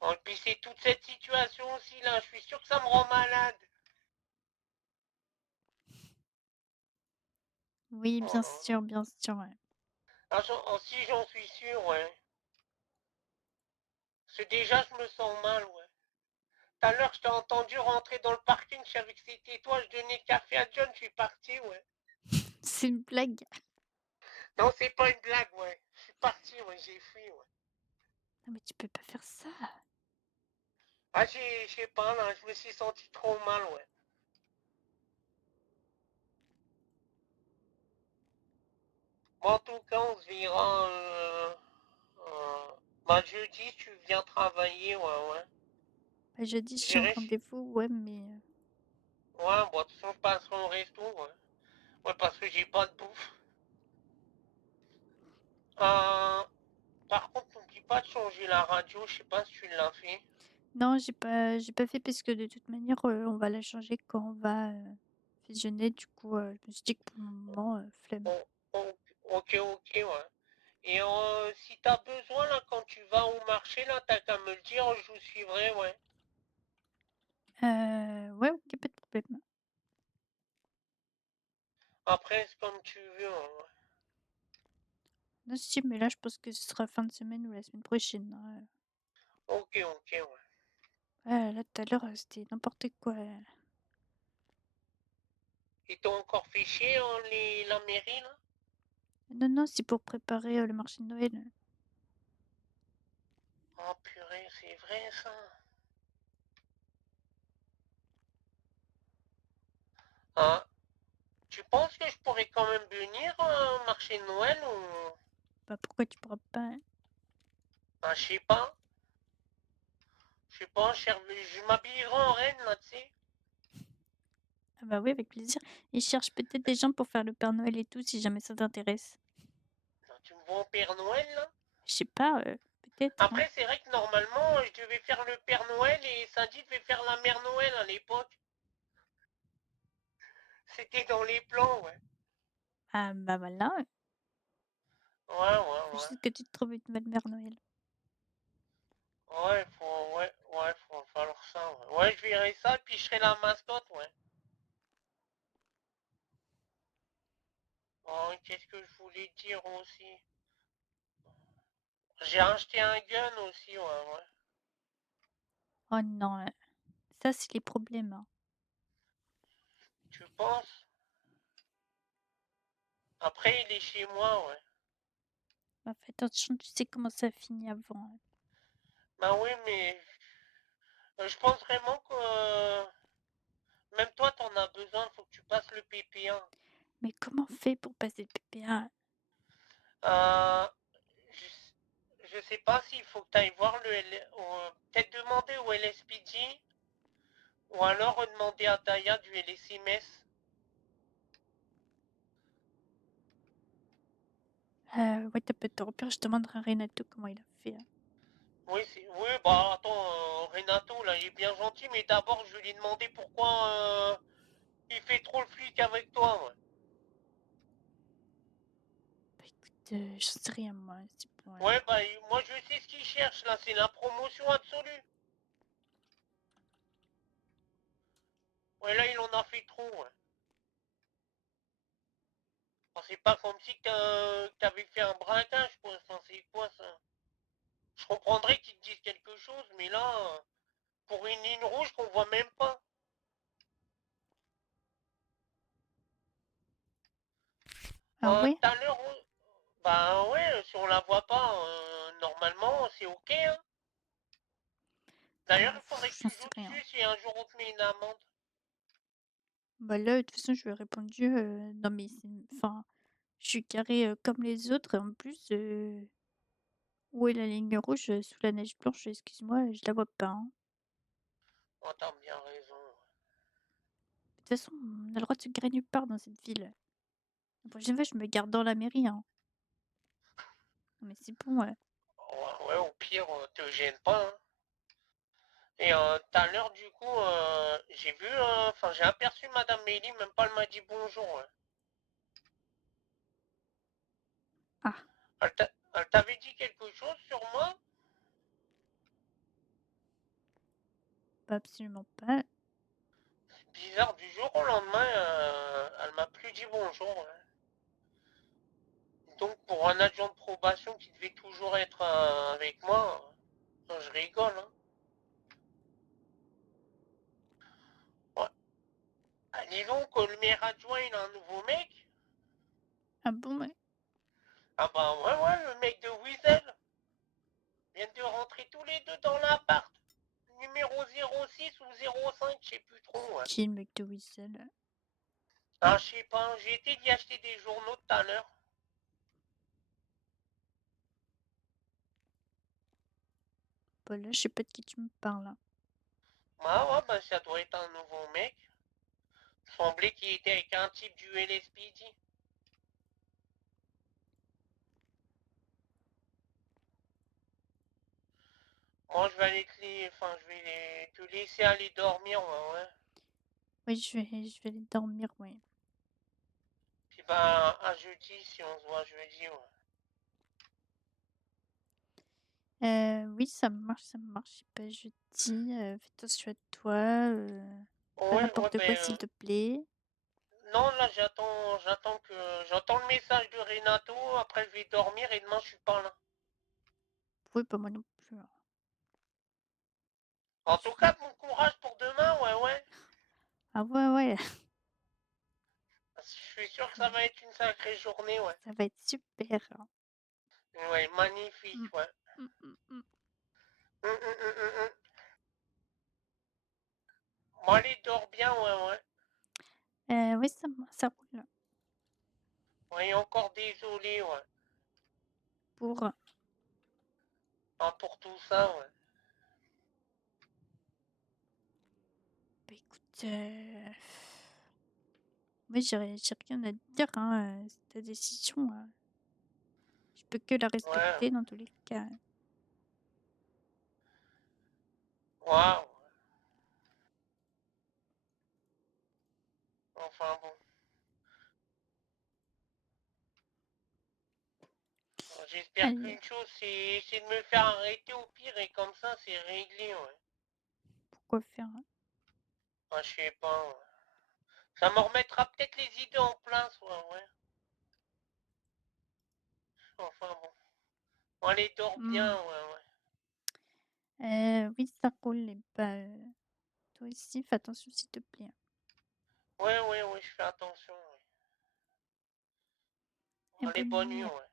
Oh, et puis c'est toute cette situation aussi, là. Je suis sûr que ça me rend malade. Oui, Oh bien là là. sûr, ouais. Ah, si, j'en suis sûr, ouais. C'est déjà, je me sens mal, ouais. Tout à l'heure, je t'ai entendu rentrer dans le parking, je savais que c'était toi, je donnais le café à John, je suis parti, ouais. C'est une blague. Non, c'est pas une blague, ouais. Je suis parti, ouais, j'ai fui, ouais. Non mais tu peux pas faire ça. Ah, je sais pas, là, je me suis senti trop mal, ouais. Bon, en tout cas, on se verra, bah, jeudi, tu viens travailler, ouais. Bah, jeudi, j'ai un J'irai rendez-vous, ouais, mais... Ouais, bon, de toute façon, je passerai au resto, ouais. Ouais, parce que j'ai pas de bouffe. Par contre, n'oublie pas de changer la radio, je sais pas si tu l'as fait. Non, j'ai pas fait parce que de toute manière, on va la changer quand on va fusionner. Du coup, je me suis dit que pour le moment, flemme. Ok, ouais. Et si t'as besoin, là, quand tu vas au marché, là, t'as qu'à me le dire, je vous suivrai, ouais. Ouais, ok, pas de problème. Après, c'est comme tu veux, hein, ouais. Non, si, mais là, je pense que ce sera fin de semaine ou la semaine prochaine, hein. Ok, ouais. Ouais, là, tout à l'heure, c'était n'importe quoi. Ils t'ont encore fait chier, hein, la mairie, là? Non, c'est pour préparer le marché de Noël. Oh, purée, c'est vrai, ça. Ah, tu penses que je pourrais quand même venir au marché de Noël ou... Bah, pourquoi tu pourras pas? Ah, je sais pas. Je m'habillerai en reine, là, tu sais. Ah bah oui, avec plaisir. Ils cherchent peut-être des gens pour faire le Père Noël et tout, si jamais ça t'intéresse. Tu me vois au Père Noël, là? Je sais pas, peut-être, hein. Après, c'est vrai que normalement, je devais faire le Père Noël et Sandy devait faire la Mère Noël à l'époque. C'était dans les plans, ouais. Ah bah voilà. Ouais. Faut juste que tu te trouves une nouvelle Mère Noël. Ouais, faut falloir ça, ouais. Ouais, je verrai ça, et puis je serai la mascotte, ouais. Oh, qu'est-ce que je voulais dire aussi? J'ai acheté un gun aussi, ouais. Oh non, ça c'est les problèmes, hein. Tu penses? Après, il est chez moi, ouais. Bah, fais attention, tu sais comment ça finit avant, hein. Bah oui, mais je pense vraiment que même toi, t'en as besoin, faut que tu passes le PP1. Mais comment on fait pour passer le PPA? Euh, je sais pas s'il faut que tu ailles voir peut-être demander au LSPD ou alors demander à Daya du LSMS. Ouais, t'as pas tort. Au pire, je demanderai à Renato comment il a fait, hein. Oui, oui, bah attends, Renato, là, il est bien gentil, mais d'abord, je vais lui demander pourquoi il fait trop le flic avec toi, ouais. Je sais rien, moi. C'est bon, Ouais, bah, moi, je sais ce qu'il cherche, là, c'est la promotion absolue. Ouais, là, il en a fait trop, ouais. Enfin, c'est pas comme si t'avais fait un braquage, quoi. Enfin, c'est quoi, ça? Je comprendrais qu'il te dise quelque chose, mais là, pour une ligne rouge qu'on voit même pas. Ah ouais? Tout à l'heure, bah ouais, si on la voit pas, normalement, c'est ok, hein. D'ailleurs, il faudrait que J'en tu sais joues rien. dessus si un jour on te met une amende. Bah là, de toute façon, je lui ai répondu, non mais enfin, je suis carré comme les autres et en plus, où est la ligne rouge sous la neige blanche? Excuse-moi, je la vois pas, hein. Oh, t'as bien raison. De toute façon, on a le droit de se garer nulle part dans cette ville. La prochaine fois, je me garde dans la mairie, hein. Non mais c'est bon, ouais. Ouais, au pire, te gêne pas, hein. Et tout à l'heure, du coup, j'ai vu, enfin, j'ai aperçu Madame Mélie, même pas elle m'a dit bonjour, ouais. Ah. Elle t'avait dit quelque chose sur moi? Pas absolument pas. Bizarre, du jour au lendemain, elle m'a plus dit bonjour, ouais. Donc, pour un adjoint de probation qui devait toujours être avec moi, je rigole, hein. Ouais. Ah, dis donc, le maire adjoint, il a un nouveau mec. Ah bon, ouais. Ah bah ouais, le mec de Weasel. Viennent de rentrer tous les deux dans l'appart. Numéro 06 ou 05, je sais plus trop, ouais. Qui est le mec de Whistle? Ah, je sais pas, j'ai été d'y acheter des journaux tout à l'heure. Bah là, je sais pas de qui tu me parles, hein. Ouais, bah ça doit être un nouveau mec. Semblait qu'il était avec un type du LSPD. Moi, je vais aller te laisser aller dormir, ouais. Oui, je vais aller dormir, ouais. Puis bah, à jeudi, si on se voit jeudi, ouais. Oui, ça marche, ça marche. Pas jeudi. Fais attention à toi. Pas Ouais, n'importe quoi, s'il te plaît. non, là, j'attends le message de Renato, après je vais dormir et demain je suis pas là. Oui, pas moi non plus, hein. En tout cas, bon courage pour demain, ouais. Ah ouais, ouais. Je suis sûr que ça va être une sacrée journée, ouais. Ça va être super, hein. Ouais, magnifique, ouais. Bon, allez, dors bien, ouais. Oui, ça roule. Ouais, et encore désolé, ouais. Pour... Pour tout ça, ouais. Bah écoute, moi j'ai rien à te dire, hein. C'est ta décision. Je peux que la respecter dans tous les cas. Waouh. Enfin bon. J'espère Allez. qu'une chose, c'est de me faire arrêter au pire et comme ça, c'est réglé, ouais. Pourquoi faire, hein? Enfin, je sais pas, ouais. Ça me remettra peut-être les idées en place, ouais. Enfin bon. Bon, allez, dors bien, ouais. Oui, ça roule. Et bah, toi aussi, fais attention s'il te plaît. Ouais, je fais attention, ouais. Et Allez, bonne bonne nuit. nuit, ouais.